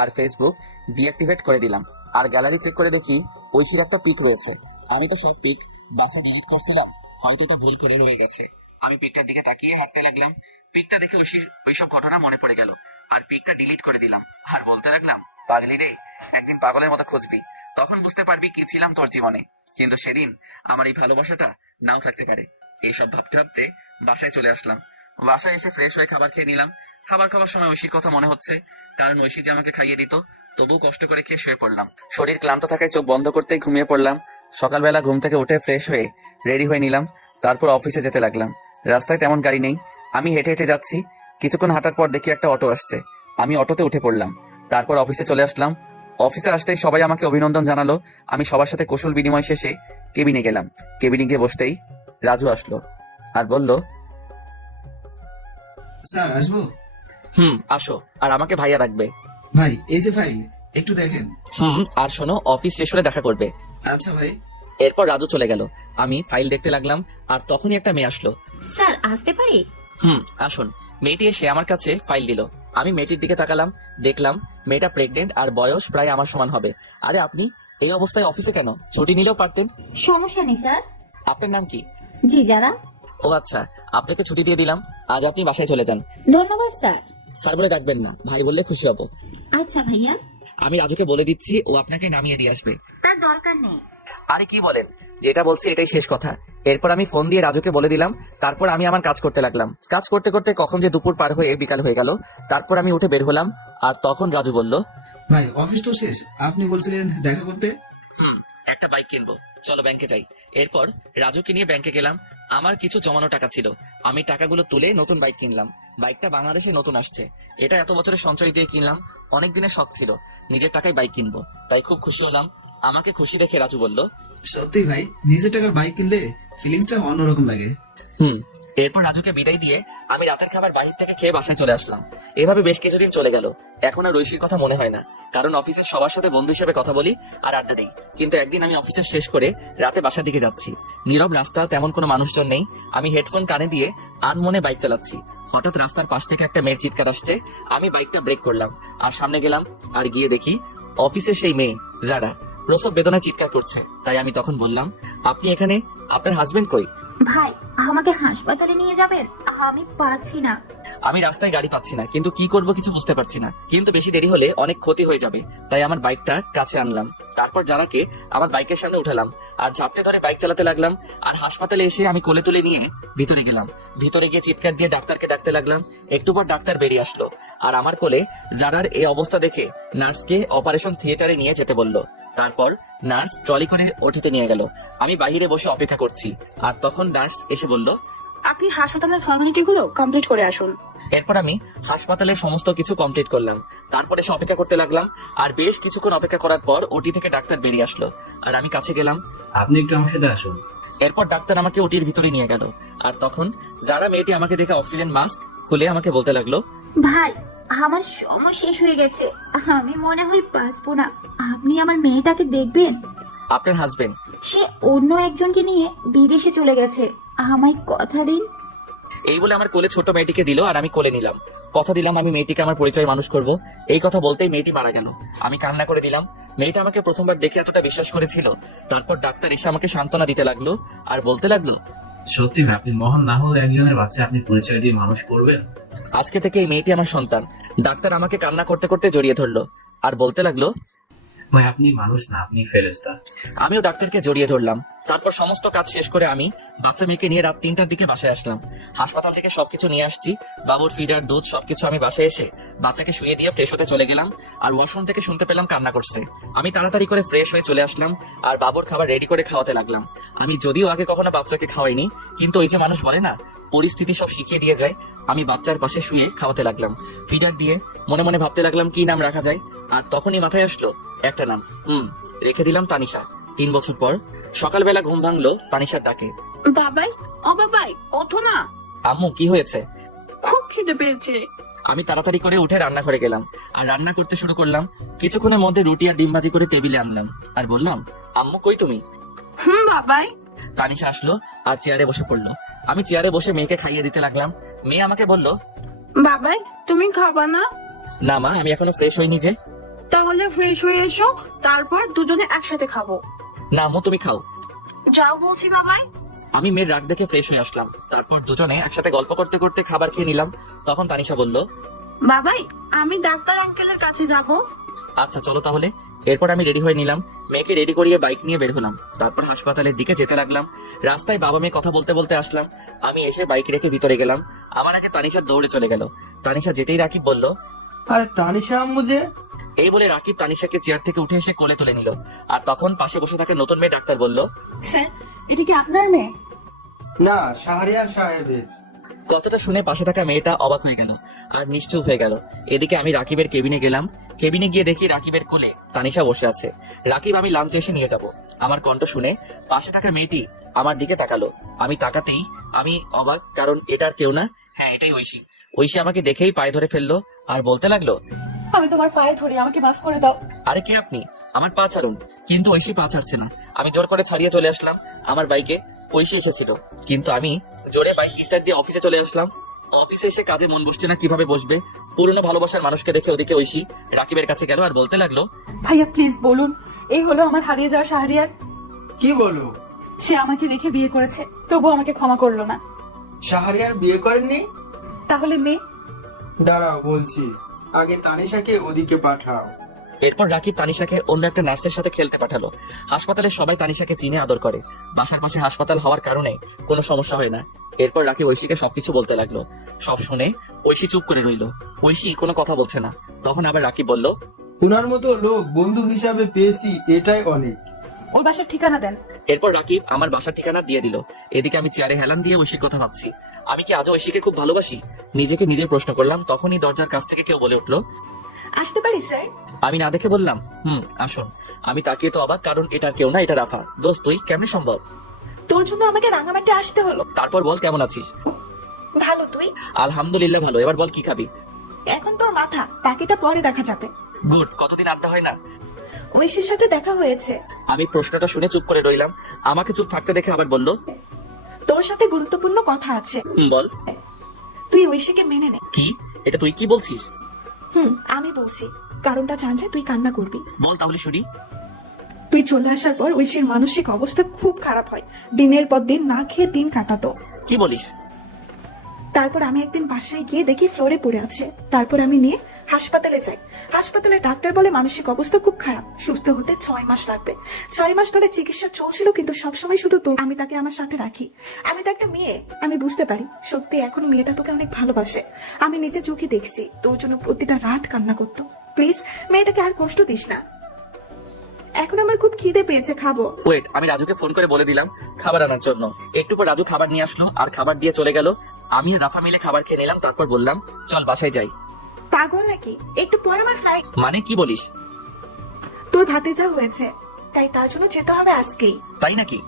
আর ফেসবুক ডিঅ্যাক্টিভেট করে দিলাম। আর গ্যালারি চেক করে দেখি ঐশীর একটা পিক রয়েছে। আমি তো সব পিক বাসে ডিলিট করছিলাম, হয়তো এটা ভুল করে রয়ে গেছে। আমি পিকটার দিকে তাকিয়ে হাঁটতে লাগলাম। পিকটা দেখে ওইসব ঘটনা মনে পড়ে গেল আর পিকটা ডিলিট করে দিলাম। আর বলতে লাগলাম, পাগলি রে, একদিন পাগলের মতো খুঁজবি, তখন বুঝতে পারবি কি ছিলাম তোর জীবনে। কিন্তু সেদিন আমার এই ভালোবাসাটা নাও থাকতে পারে। এইসব ভাবতে ভাবতে বাসায় চলে আসলাম। বাসায় এসে ফ্রেশ হয়ে খাবার খেয়ে নিলাম। খাবার খাওয়ার সময় ঐশীর কথা মনে হচ্ছে, কারণ ঐশী যে আমাকে খাইয়ে দিত। তবুও কষ্ট করে খেয়ে শুয়ে পড়লাম। শরীর ক্লান্ত থাকায় চোখ বন্ধ করতেই ঘুমিয়ে পড়লাম। সকালবেলা ঘুম থেকে উঠে ফ্রেশ হয়ে রেডি হয়ে নিলাম। তারপর অফিসে যেতে লাগলাম। রাস্তায় তেমন গাড়ি নেই। আমি হেঁটে হেঁটে যাচ্ছি। কিছুক্ষণ হাঁটার পর দেখি একটা অটো আসছে। আমি অটোতে উঠে পড়লাম। তারপর অফিসে চলে আসলাম। অফিসে আসতেই সবাই আমাকে অভিনন্দন জানালো। আমি সবার সাথে কুশল বিনিময় শেষে কেবিনে গেলাম। কেবিনে গিয়ে বসতেই রাজু আসলো আর বলল, স্যার আসবো? আসো। আর আমাকে ভাইয়া রাখবে। ভাই এই যে ফাইল, একটু দেখেন। আর শোনো, অফিস শেষ হলে দেখা করবে। আচ্ছা ভাই। এরপর রাজু চলে গেল। আমি ফাইল দেখতে লাগলাম আর তখনই একটা মেয়ে আসলো। স্যার আসতে পারি? আসুন। মেয়েটি এসে আমার কাছে ফাইল দিল। আমি মেয়েটির দিকে তাকালাম, দেখলাম মেয়েটা প্রেগনেন্ট আর বয়স প্রায় আমার সমান হবে। আরে আপনি এই অবস্থায় অফিসে কেন? ছুটি নিলেও পারতেন। সমস্যা নেই স্যার। আপনার নাম কি? জি যারা। ও আচ্ছা, আপনাকে ছুটি দিয়ে দিলাম। আজ আপনি বাসায় চলে যান। ধন্যবাদ স্যার। স্যার বলে ডাকবেন না, ভাই বললে খুশি হব। আচ্ছা ভাইয়া। আমি রাজুকে বলে দিচ্ছি, ও আপনাকে নামিয়ে দিয়ে আসবে। তার দরকার নেই। আরে কি বলেন, যেটা বলছি এটাই শেষ কথা। এরপর আমি ফোন দিয়ে রাজুকে বলে দিলাম। তারপর আমি আমার কাজ করতে লাগলাম। কাজ করতে করতে কখন যে দুপুর পার হয়ে বিকাল হয়ে গেল। তারপর আমি উঠে বের হলাম। আর তখন রাজু বলল, ভাই অফিস তো শেষ, আপনি বলছিলেন দেখা করতে। একটা বাইক কিনবো, চলো ব্যাংকে যাই। এরপর রাজুকে নিয়ে ব্যাংকে গেলাম। আমার কিছু জমানো টাকা ছিল, আমি টাকাগুলো তুলে নতুন বাইক কিনলাম। বাইকটা বাংলাদেশে নতুন আসছে। এটা এত বছরের সঞ্চয় দিয়ে কিনলাম। অনেক দিনের শখ ছিল নিজের টাকায় বাইক কিনবো, তাই খুব খুশি হলাম। আমাকে খুশি দেখে রাজু বলল, সত্যি ভাই, নিজের টাকার বাইক কিনলে ফিলিংসটা অন্যরকম লাগে। এরপর রাজুকে বিদায় দিয়ে আমি রাতের খাবার বাহির থেকে খেয়ে বাসায় চলে আসলাম। এভাবে বেশ কিছুদিন চলে গেল। এখন আর ঐশীর কথা মনে হয় না, কারণ অফিসের সবার সাথে বন্ধু হিসেবে কথা বলি আর আড্ডা দিই। কিন্তু একদিন আমি অফিসের শেষ করে রাতে বাসার দিকে যাচ্ছি। নীরব রাস্তা, তেমন কোনো মানুষজন নেই। আমি হেডফোন কানে দিয়ে আনমনে বাইক চালাচ্ছি। হঠাৎ রাস্তার পাশ থেকে একটা মেয়ের চিৎকার আসছে। আমি বাইকটা ব্রেক করলাম আর সামনে গেলাম, আর গিয়ে দেখি অফিসের সেই মেয়ে যারা প্রসব বেদনায় চিৎকার করছে। তাই আমি তখন বললাম, আপনি এখানে? আপনার হাজবেন্ড কই? ভাই আমাকে হাসপাতালে নিয়ে যাবেন, আমি পারছি না। আমি রাস্তায় গাড়ি পাচ্ছি না, কিন্তু কি করব কিছু বুঝতে পারছি না। কিন্তু বেশি দেরি হলে অনেক ক্ষতি হয়ে যাবে, তাই আমার বাইকটা কাছে আনলাম। তারপর যারাকে আমার বাইকের সামনে উঠালাম আর ঝাপটে ধরে বাইক চালাতে লাগলাম। আর হাসপাতালে এসে আমি কোলে তুলে নিয়ে ভিতরে গেলাম। ভিতরে গিয়ে চিৎকার দিয়ে ডাক্তারকে ডাকতে লাগলাম। একটু পর ডাক্তার বেরিয়ে আসলো আর আমার কোলে যারার এই অবস্থা দেখে নার্সকে অপারেশন থিয়েটারে নিয়ে যেতে বললো। তারপর নার্স ট্রলি করে ওটিতে নিয়ে গেল। আমি বাইরে বসে অপেক্ষা করছি, আর তখন নার্স এসে বলল, আপনি হাসপাতালের ফর্মালিটি গুলো কমপ্লিট করে আসুন। এরপর আমি হাসপাতালের সমস্ত কিছু কমপ্লিট করলাম। তারপরে এসে অপেক্ষা করতে লাগলাম। আর বেশ কিছুক্ষণ অপেক্ষা করার পর ওটি থেকে ডাক্তার বেরিয়ে আসলো আর আমি কাছে গেলাম। আপনি একটু আমার সাথে আসুন। এরপর ডাক্তার আমাকে ওটির ভিতরে নিয়ে গেল। আর তখন যারা মেয়েটি আমাকে দেখে অক্সিজেন মাস্ক খুলে আমাকে বলতে লাগলো, ভাই আমার সময় শেষ হয়ে গেছে, আমি মনে হয় বাঁচবো না। আপনি আমার মেয়েটাকে দেখবেন। আপনার হাজবেন্ড? সে অন্য একজনকে নিয়ে বিদেশে চলে গেছে, আমায় কথা দিন। এই বলে আমার কোলে ছোট মেয়েটিকে দিল আর আমি কোলে নিলাম। কথা দিলাম আমি মেয়েটিকে আমার পরিচয় মানুষ করব। এই কথা বলতেই মেয়েটি মারা গেল। আমি কান্না করে দিলাম। মেয়েটা আমাকে প্রথমবার দেখে এতটা বিশ্বাস করেছিল। তারপর ডাক্তার এসে আমাকে সান্ত্বনা দিতে লাগলো আর বলতে লাগলো, সত্যি ভাই, আপনি মহান না হলে একজনের বাচ্চা আপনি পরিচয় দিয়ে মানুষ করবেন। আজকে থেকে এই মেয়েটি আমার সন্তান। ডাক্তার আমাকে কান্না করতে করতে জড়িয়ে ধরলো আর বলতে লাগলো, ভাই আপনি মানুষ না, আপনি ফেরেশতা। আমিও ডাক্তারকে জড়িয়ে ধরলাম। তারপর সমস্ত কাজ শেষ করে আমি বাচ্চা মেয়েকে নিয়ে রাত 3টার দিকে বাসায় আসলাম। হাসপাতাল থেকে সবকিছু নিয়ে আসছি, বাবুর ফিডার, দুধ সবকিছু। আমি বাসায় এসে বাচ্চাকে শুয়ে দিয়ে ফ্রেশ হতে চলে গেলাম। আর ওয়াশরুম থেকে শুনতে পেলাম কান্না করছে। আমি তাড়াতাড়ি করে ফ্রেশ হয়ে চলে আসলাম আর বাবুর খাবার রেডি করে খাওয়াতে লাগলাম। আমি যদিও আগে কখনো বাচ্চাকে খাওয়াইনি, কিন্তু ওই যে মানুষ বলে না, পরিস্থিতি সব শিখিয়ে দিয়ে যায়। আমি বাচ্চার পাশে শুয়ে খাওয়াতে লাগলাম, ফিডার দিয়ে। মনে মনে ভাবতে লাগলাম কি নাম রাখা যায়। আর তখনই মাথায় আসলো একটা নাম। রেখে দিলাম তানিশা। 3 বছর পর সকালবেলা ঘুম ভাঙলো তানিশার ডাকে। বাবাই, ও বাবাই, ওঠো না, আম্মু কি হয়েছে? খুব খিদে পেয়েছে। আমি তাড়াতাড়ি করে উঠে রান্নাঘরে গেলাম আর রান্না করতে শুরু করলাম। কিছুক্ষণের মধ্যে রুটি আর ডিম ভাজি করে টেবিলে আনলাম আর বললাম, আম্মু কই তুমি? বাবাই। তানিশা আসলো আর চেয়ারে বসে পড়লো। আমি চেয়ারে বসে মেয়েকে খাইয়ে দিতে লাগলাম। মেয়ে আমাকে বলল, বাবাই তুমি খাবা না? না মা, আমি এখনো ফ্রেশ হইনি যে। তাহলে ফ্রেশ হয়ে এসো, তারপর দুজনে একসাথে খাবো। না আম্মু, তুমি খাও। যাও বলছি বাবাই। আমি মেয়ের রাগ দেখে ফ্রেশ হয়ে আসলাম। তারপর দুজনে একসাথে গল্প করতে করতে খাবার খেয়ে নিলাম। তখন তানিশা বলল, বাবাই আমি ডাক্তার আঙ্কেলের কাছে যাব। আচ্ছা চলো তাহলে। এরপর আমি রেডি হয়ে নিলাম, মেয়েকে রেডি করিয়ে বাইক নিয়ে বের হলাম। তারপর হাসপাতালের দিকে যেতে লাগলাম। রাস্তায় বাবা মেয়ে কথা বলতে বলতে আসলাম। আমি এসে বাইক রেখে ভিতরে গেলাম। আমার আগে তানিশা দৌড়ে চলে গেল। তানিশা যেতেই রাকিব বলল, আরে তানিশা আম্মু যে। এই বলে রাকিব তানিশাকে চেয়ার থেকে উঠে এসে কোলে তুলে নিল। আর তখন পাশে বসে থাকা নতুন মেয়ে ডাক্তার বলল, স্যার এটা কি আপনার মেয়ে? না, শাহরিয়ার সাহেবের। কথাটা শুনে পাশে থাকা মেয়েটা অবাক হয়ে গেল আর নিশ্চুপ হয়ে গেল। এদিকে আমি রাকিবের কেবিনে গেলাম। কেবিনে গিয়ে দেখি রাকিবের কোলে তানিশা বসে আছে। রাকিব আমি লাঞ্চে এসে নিয়ে যাব। আমার কণ্ঠ শুনে পাশে থাকা মেয়েটি আমার দিকে তাকালো। আমি তাকাতেই আমি অবাক, কারণ এটা আর কেউ না, হ্যাঁ এটাই ঐশী। ঐশী আমাকে দেখেই পায়ে ধরে ফেললো আর বলতে লাগলো, আমি তোমার পায়ে ধরি, আমাকে মাফ করে দাও। আরে কে আপনি? আমার পা ছাড়ুন। কিন্তু ঐশী পা ছাড়ছে না। আমি জোর করে ছাড়িয়ে চলে আসলাম আমার বাইকে। ঐশী এসেছিল, কিন্তু আমি জোরে বাইক স্টার্ট দিয়ে অফিসে চলে আসলাম। অফিসে এসে কাজে মন বসছে না, কিভাবে বসবে? পুরনো ভালোবাসার মানুষকে দেখে ওদিকে ঐশী রাকিবের কাছে গেল আর বলতে লাগলো, ভাইয়া প্লিজ বলুন, এই হলো আমার হারিয়ে যাওয়া শাহরিয়ার। কি বলো? সে আমাকে রেখে বিয়ে করেছে, তবুও আমাকে ক্ষমা করলো না। শাহরিয়ার বিয়ে করেননি? তাহলে মেয়ে? দাঁড়াও বলছি, আগে তানিশাকে ওদিকে পাঠাও। এরপর রাকিব তানিশাকে অন্য একটা নার্সের সাথে খেলতে পাঠালো। হাসপাতালে সবাই তানিশাকে চিনে আদর করে। বাসার পাশে হাসপাতাল হওয়ার কারণে কোনো সমস্যা হয় না। এরপর রাকিব ঐশীকে সবকিছু বলতে লাগলো। সব শুনে ঐশী চুপ করে রইল। ঐশী কোনো কথা বলছে না। তখন আবার রাকিব বলল, উনার মতো লোক বন্ধু হিসাবে পেয়েছি, এটাই অনেক। ওর বাসার ঠিকানা দেন। এরপর রাকিব আমার বাসার ঠিকানা দিয়ে দিল। এদিকে আমি চেয়ারে হেলান দিয়ে ঐশীর কথা ভাবছি। আমি কি আজও ঐশীকে খুব ভালোবাসি? নিজেকে নিজে প্রশ্ন করলাম। তখনই দরজার কাছ থেকে কেউ বলে উঠলো, আসতে পারি স্যার? আমি না দেখে বললাম, আসুন। আমি তাকিয়ে তো অবাক, কারণ এটা কেউ না, এটা রাফা। দোস্ত তুই কেমনে সম্ভব? তোর জন্য আমাকে রাঙামাটি আসতে হলো। তারপর বল কেমন আছিস? ভালো, তুই? আলহামদুলিল্লাহ ভালো। এবার বল কি খাবি? এখন তোর মাথা, বাকিটা পরে দেখা যাবে। গুড। কতদিন আড্ডা হয় না। ঐশীর সাথে দেখা হয়েছে। আমি প্রশ্নটা শুনে চুপ করে রইলাম। আমাকে চুপ থাকতে দেখে আবার বলল, তোর সাথে গুরুত্বপূর্ণ কথা আছে। বল। তুই ঐশীকে মেনে নে। কি? এটা তুই কি বলছিস? আমি বলছি, কারণটা জানলে তুই কান্না করবি। বল তাহলে শুনি। তুই চলে আসার পর ঐশীর মানসিক অবস্থা খুব খারাপ হয়, দিনের পর দিন না খেয়ে দিন কাটাতো। কি বলিস? তারপর আমি একদিন বাসায় গিয়ে দেখি ফ্লোরে পড়ে আছে। তারপর আমি নিয়ে হাসপাতালে যাই। হাসপাতালে ডাক্তার বলে মানসিক অবস্থা খুব খারাপ, সুস্থ হতে 6 মাস লাগবে। 6 মাস ধরে চিকিৎসা চলছিল, কিন্তু সবসময় শুধু তোর আমি তাকে আমার সাথে রাখি। আমি তো একটা মেয়ে, আমি বুঝতে পারি সত্যি এখন মেয়েটা তোকে অনেক ভালোবাসে। আমি নিজে চোখে দেখছি তোর জন্য প্রতিটা রাত কান্না করতো। প্লিজ মেয়েটাকে আর কষ্ট দিস না। এখন আমার খুব খিদে পেয়েছে, খাবো। ওয়েট, আমি রাজুকে ফোন করে বলে দিলাম খাবার আনার জন্য। একটু পর রাজু খাবার নিয়ে আসলো আর খাবার দিয়ে চলে গেল। আমি আর রাফা মিলে খাবার খেয়ে নিলাম। তারপর বললাম চল বাসায় যাই। পাগল নাকি? একটু পর আমার ফ্লাইট। মানে কি বলিস? তোর ভাতিজা হয়েছে, তাই তার জন্য যেতে হবে আজকেই। তাই নাকি?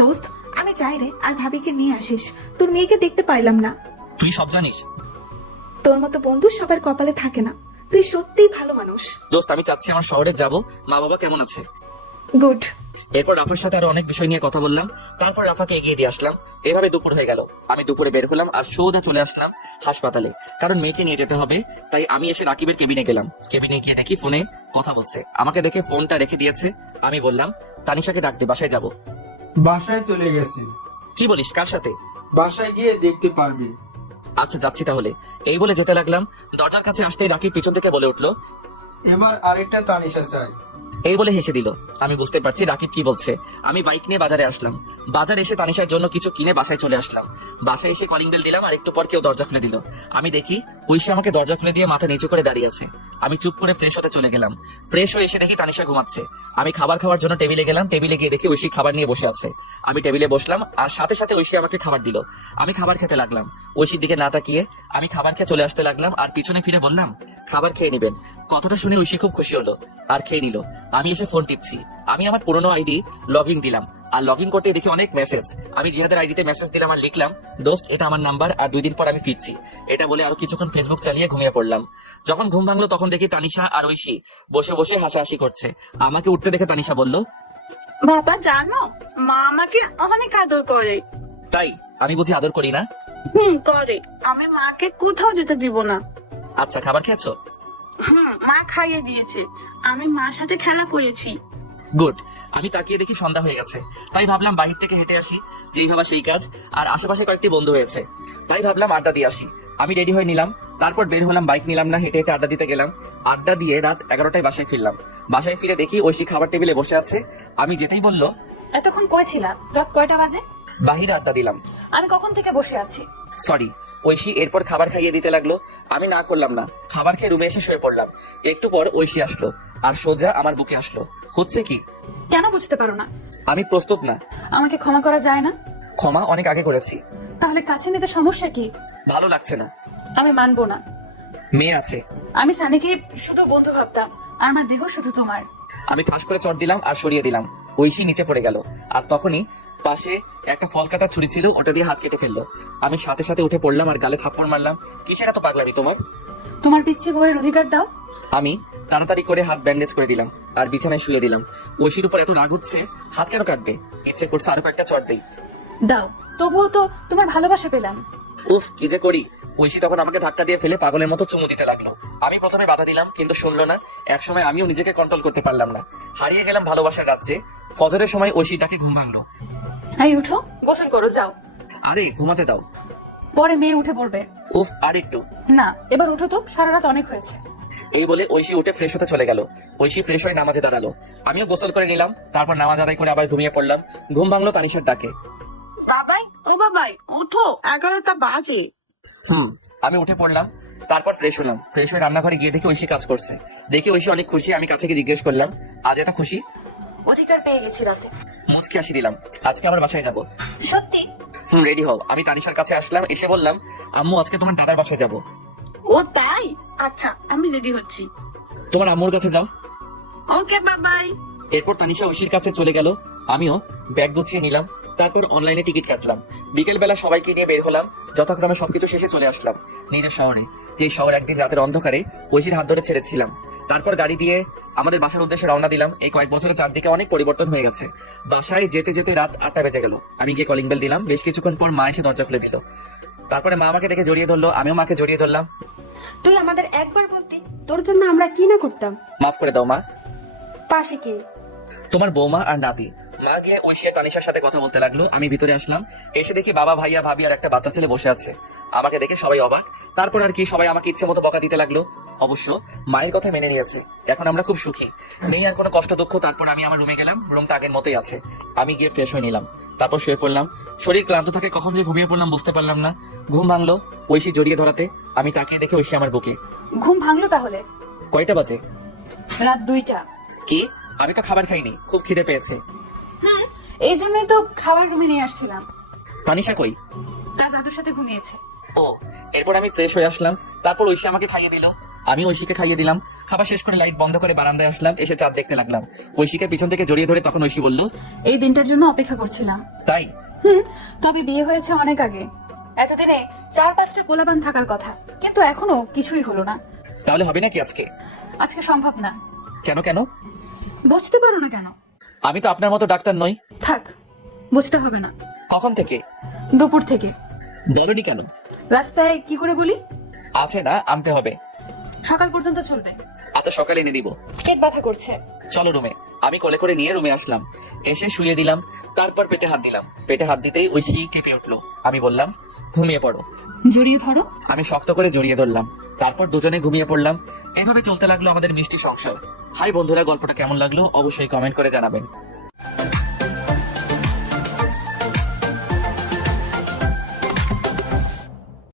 দোস্ত আমি যাই রে, আর ভাবিকে নিয়ে আসিস। তোর মেয়েকে দেখতে পাইলাম না। তুই সব জানিস। তোর মতো বন্ধু সবার কপালে থাকে না। তুই সত্যিই ভালো মানুষ। দোস্ত আমি চাচ্ছি আমার শহরে যাব। মা বাবা কেমন আছে? গুড। এরপর রাফার সাথে আরো অনেক বিষয় নিয়ে কথা বললাম। তারপর রাফাকে এগিয়ে দিয়ে আসলাম। এভাবে দুপুর হয়ে গেল। আমি দুপুরে বের হলাম আর সোজা চলে আসলাম হাসপাতালে, কারণ মেয়েকে নিয়ে যেতে হবে। তাই আমি এসে রাকিবের কেবিনে গেলাম। কেবিনে গিয়ে দেখি ফোনে কথা বলছে। আমাকে দেখে ফোনটা রেখে দিয়েছে। আমি বললাম তানিশাকে ডাক দে, বাসায় যাব। বাসায় চলে গেছে। কি বলিস? কার সাথে? বাসায় গিয়ে দেখতে পারবি। আচ্ছা যাচ্ছি তাহলে। এই বলে যেতে লাগলাম। দরজার কাছে আসতেই রাকিব পিছন থেকে বলে উঠলো, এবার আরেকটা তানিশা চাই। এই বলে হেসে দিল। আমি বুঝতে পারছি রাকিব কি বলছে। আমি বাইক নিয়ে বাজারে আসলাম। বাজারে এসে তানিশার জন্য কিছু কিনে বাসায় চলে আসলাম। বাসায় এসে কলিং বেল দিলাম আর একটু পর কেউ দরজা খুলে দিল। আমি দেখি ঐশী আমাকে দরজা খুলে দিয়ে মাথা নিচু করে দাঁড়িয়ে আছে। আমি চুপ করে ফ্রেশ হতে চলে গেলাম। ফ্রেশ হয়ে এসে দেখি তানিশা ঘুমাচ্ছে। আমি খাবার খাওয়ার জন্য টেবিলে গেলাম। টেবিলে গিয়ে দেখি ঐশী খাবার নিয়ে বসে আছে। আমি টেবিলে বসলাম আর সাথে সাথে ঐশী আমাকে খাবার দিল। আমি খাবার খেতে লাগলাম। ঐশীর দিকে না তাকিয়ে আমি খাবার খেয়ে চলে আসতে লাগলাম আর পিছনে ফিরে বললাম খাবার খেয়ে নেবেন। কথাটা শুনে ঐশী খুব খুশি হলো আর খেয়ে নিল। আমি এসে ফোন টিপছি। আমি আমার পুরোনো আইডি লগ ইন দিলাম আর লগ ইন করতে দেখি অনেক মেসেজ। আমি জিহাদের আইডিতে মেসেজ দিলাম আর লিখলাম, দোস্ত এটা আমার নাম্বার আর 2 দিন পর আমি ফিরছি। এটা বলে আরো কিছুক্ষণ ফেসবুক চালিয়ে ঘুমিয়ে পড়লাম। যখন ঘুম ভাঙলো তখন দেখি তানিশা আর ঐশী বসে বসে হাসাহাসি করছে। আমাকে উঠতে দেখে তানিশা বলল, বাবা জানো মা আমাকে অনেক আদর করে। তাই? আমি বুঝি আদর করি না? করে। আমি মাকে কোথাও যেতে দিব না। আচ্ছা খাবার খেয়েছো? মা খাইয়ে দিয়েছে। আমি মার সাথে খেলা করেছি। গুড। আমি তাকিয়ে দেখি সন্ধ্যা হয়ে গেছে। তাই ভাবলাম বাহির থেকে হেঁটে আসি। যেই ভাবা সেই কাজ। আর আশেপাশে কয়েকটি বন্ধু হয়েছে, তাই ভাবলাম আড্ডা দিয়ে আসি। আমি রেডি হয়ে নিলাম। তারপর বের হলাম। বাইক নিলাম না, হেঁটে হেঁটে আড্ডা দিতে গেলাম। আড্ডা দিয়ে রাত 11টায় বাসায় ফিরলাম। বাসায় ফিরে দেখি ঐশী খাবার টেবিলে বসে আছে। আমি যেতেই বলল, এতক্ষণ কই ছিলাম? রাত কয়টা বাজে? বাহিরে আড্ডা দিলাম। আমি কখন থেকে বসে আছি? সরি। ঐশী এরপর খাবার খাইয়ে দিতে লাগলো। আমি না করলাম না। খাবার খেয়ে রুমে এসে শুয়ে পড়লাম। একটু পর ঐশী আসলো আর সোজা আমার বুকে আসলো। হচ্ছে কি? কেন বুঝতে পারো না? আমি প্রস্তুত না। আমাকে ক্ষমা করা যায় না? ক্ষমা অনেক আগে করেছি। তাহলে কাছে নিতে সমস্যা কি? ভালো লাগছে না। আমি মানবো না। মেয়ে আছে। আমি সানিকে শুধু বন্ধু ভাবতাম আর আমার দেহ শুধু তোমার। আমি ঠাস করে চট দিলাম আর সরিয়ে দিলাম। ঐশী নিচে পড়ে গেল আর তখনই পাশে একটা ফল কাটার ছুরি ছিল, ওটা দিয়ে হাত কেটে ফেললো। আমি সাথে সাথে উঠে পড়লাম আর গালে থাপ্পড় মারলাম। কিসের এত পাগলামি তোমার? তোমার পিচ্ছি বউয়ের অধিকার দাও। আমি তাড়াতাড়ি করে হাত ব্যান্ডেজ করে দিলাম আর বিছানায় শুয়ে দিলাম। ঐশীর উপর এত রাগ হচ্ছে, হাত কেন কাটবে? ইচ্ছে করছে আরো কয়েকটা চট দেই। দাও, তবুও তো তোমার ভালোবাসা পেলাম। উফ কি যে করি। ঐশী তখন আমাকে ধাক্কা দিয়ে ফেলে পাগলের মতো চুমু দিতে লাগলো। আমি প্রথমে বাধা দিলাম কিন্তু শুনলো না। একসময় আমিও নিজেকে কন্ট্রোল করতে পারলাম না। হারিয়ে গেলাম ভালোবাসার রাজ্যে। ফজরের সময় ঐশী ডাকে ঘুম ভাঙলো। এই উঠো, গোসল করো যাও। আরে ঘুমাতে দাও। পরে মেয়ে উঠে পড়বে। উফ আর একটু। না এবার উঠো তো, সারা রাত অনেক হয়েছে। এই বলে ঐশী উঠে ফ্রেশ হতে চলে গেল। ঐশী ফ্রেশ হয়ে নামাজে দাঁড়ালো। আমিও গোসল করে নিলাম। তারপর নামাজ আদায় করে আবার ঘুমিয়ে পড়লাম। ঘুম ভাঙলো তানিশার ডাকে। বাবাই ও বাবাই উঠো, 11টা বাজে। আমি উঠে পড়লাম। তারপর ফ্রেশ হলাম। ফ্রেশ হয়ে রান্নাঘরে গিয়ে দেখি ঐশী কাজ করছে। দেখি ঐশী অনেক খুশি। আমি কাছে গিয়ে জিজ্ঞেস করলাম, আজ এত খুশি? অধিকার পেয়ে গেছি রাতে। মুচকি হাসি দিলাম। আজকে আবার বাসায় যাবো। সত্যি? রেডি হও। আমি তানিশার কাছে আসলাম। এসে বললাম, আম্মু আজকে তোমার দাদার বাসায় যাবো। ও তাই? আচ্ছা আমি রেডি হচ্ছি। তোমার আম্মুর কাছে যাও। ওকে বাবাই। এরপর তানিশা ঐশীর কাছে চলে গেল। আমিও ব্যাগ গুছিয়ে নিলাম। তারপর অনলাইনে টিকিট কাটলাম। বিকেল বেলা সবাইকে নিয়ে বের হলাম। যথাক্রমে সবকিছু শেষে চলে আসলাম নিজের শহরে, যে শহর একদিন রাতের অন্ধকারে ঐশীর হাত ধরে ছেড়েছিলাম। তারপর গাড়ি দিয়ে আমাদের বাসার উদ্দেশ্যে রওনা দিলাম। এই কয়েক বছরে চারদিকে অনেক পরিবর্তন হয়ে গেছে। বাসায় যেতে যেতে রাত 8টা বেজে গেল। আমি গিয়ে কলিং বেল দিলাম। বেশ কিছুক্ষণ পর মা এসে দরজা খুলে দিল। তারপরে মা আমাকে দেখে জড়িয়ে ধরলো, আমিও মাকে জড়িয়ে ধরলাম। তুই আমাদের একবার বলতি, তোর জন্য আমরা কি না করতাম। মাফ করে দাও মা। পাশে কে? তোমার বৌমা আর নাতি। মা গিয়ে ঐশী আর তানিশার সাথে কথা বলতে লাগলো। আমি ভিতরে আসলাম। এসে দেখি বাবা, ভাইয়া, ভাবি আর একটা বাচ্চা ছেলে বসে আছে। আমাকে দেখে সবাই অবাক। তারপর আর কি, সবাই আমাকে ইচ্ছে মতো বকা দিতে লাগলো। অবশ্য মায়ের কথা মেনে নিয়েছে। এখন আমরা খুব সুখী, নেই আর কোনো কষ্ট দুঃখ। তারপর আমি আমার রুমে গেলাম। রুমটা আগের মতোই আছে। আমি গিয়ে ফ্রেশ হয়ে নিলাম। তারপর শুয়ে পড়লাম। শরীর ক্লান্ত থাকে, কখন যে ঘুমিয়ে পড়লাম বুঝতে পারলাম না। ঘুম ভাঙলো ঐশী জড়িয়ে ধরাতে। আমি তাকিয়ে দেখে ঐশী আমার বুকে। ঘুম ভাঙলো তাহলে? কয়টা বাজে? রাত 2টা। কি? আমি তো খাবার খাইনি, খুব খিদে পেয়েছে। এই জন্যই তো খাবার রুমে নিয়ে আসছিলাম। তানিশা কই? তার দাদুর সাথে ঘুমিয়েছে। ও, এরপর আমি ফ্রেশ হয়ে আসলাম। তারপর ঐশী আমাকে খাইয়ে দিল, আমি ঐশীকে খাইয়ে দিলাম। খাবার শেষ করে লাইট বন্ধ করে বারান্দায় আসলাম। এসে চাঁদ দেখতে লাগলাম। ঐশীকে পিছন থেকে জড়িয়ে ধরে তখন ঐশী বলল, এই দিনটার জন্য অপেক্ষা করছিলাম। তাই? তবে বিয়ে হয়েছে অনেক আগে। এতদিনে 4-5টা পোলাপান থাকার কথা, কিন্তু এখনো কিছুই হলো না। তাহলে হবে নাকি আজকে? আজকে সম্ভব না। কেন কেন? বুঝতে পারো না কেন? আমি তো আপনার মতো ডাক্তার নই। থাক, বুঝতে হবে না। কখন থেকে? দুপুর থেকে। বলনি কেন? রাস্তায় কি করে বলি? আছে না, আনতে হবে। সকাল পর্যন্ত চলবে। আচ্ছা, সকালে এনে দিব। পেট ব্যথা করছে। চলো রুমে। আমি কোলে করে নিয়ে রুমে আসলাম। এসে শুয়ে দিলাম। তারপর পেটে হাত দিলাম। পেটে হাত দিতেই ঐশী কেঁপে উঠলো। আমি বললাম, ঘুমিয়ে পড়ো। জড়িয়ে ধরো। আমি শক্ত করে জড়িয়ে ধরলাম। তারপর দুজনে ঘুমিয়ে পড়লাম। এভাবে চলতে লাগলো আমাদের মিষ্টি সংসার। হাই বন্ধুরা, গল্পটা কেমন লাগলো অবশ্যই কমেন্ট করে জানাবেন।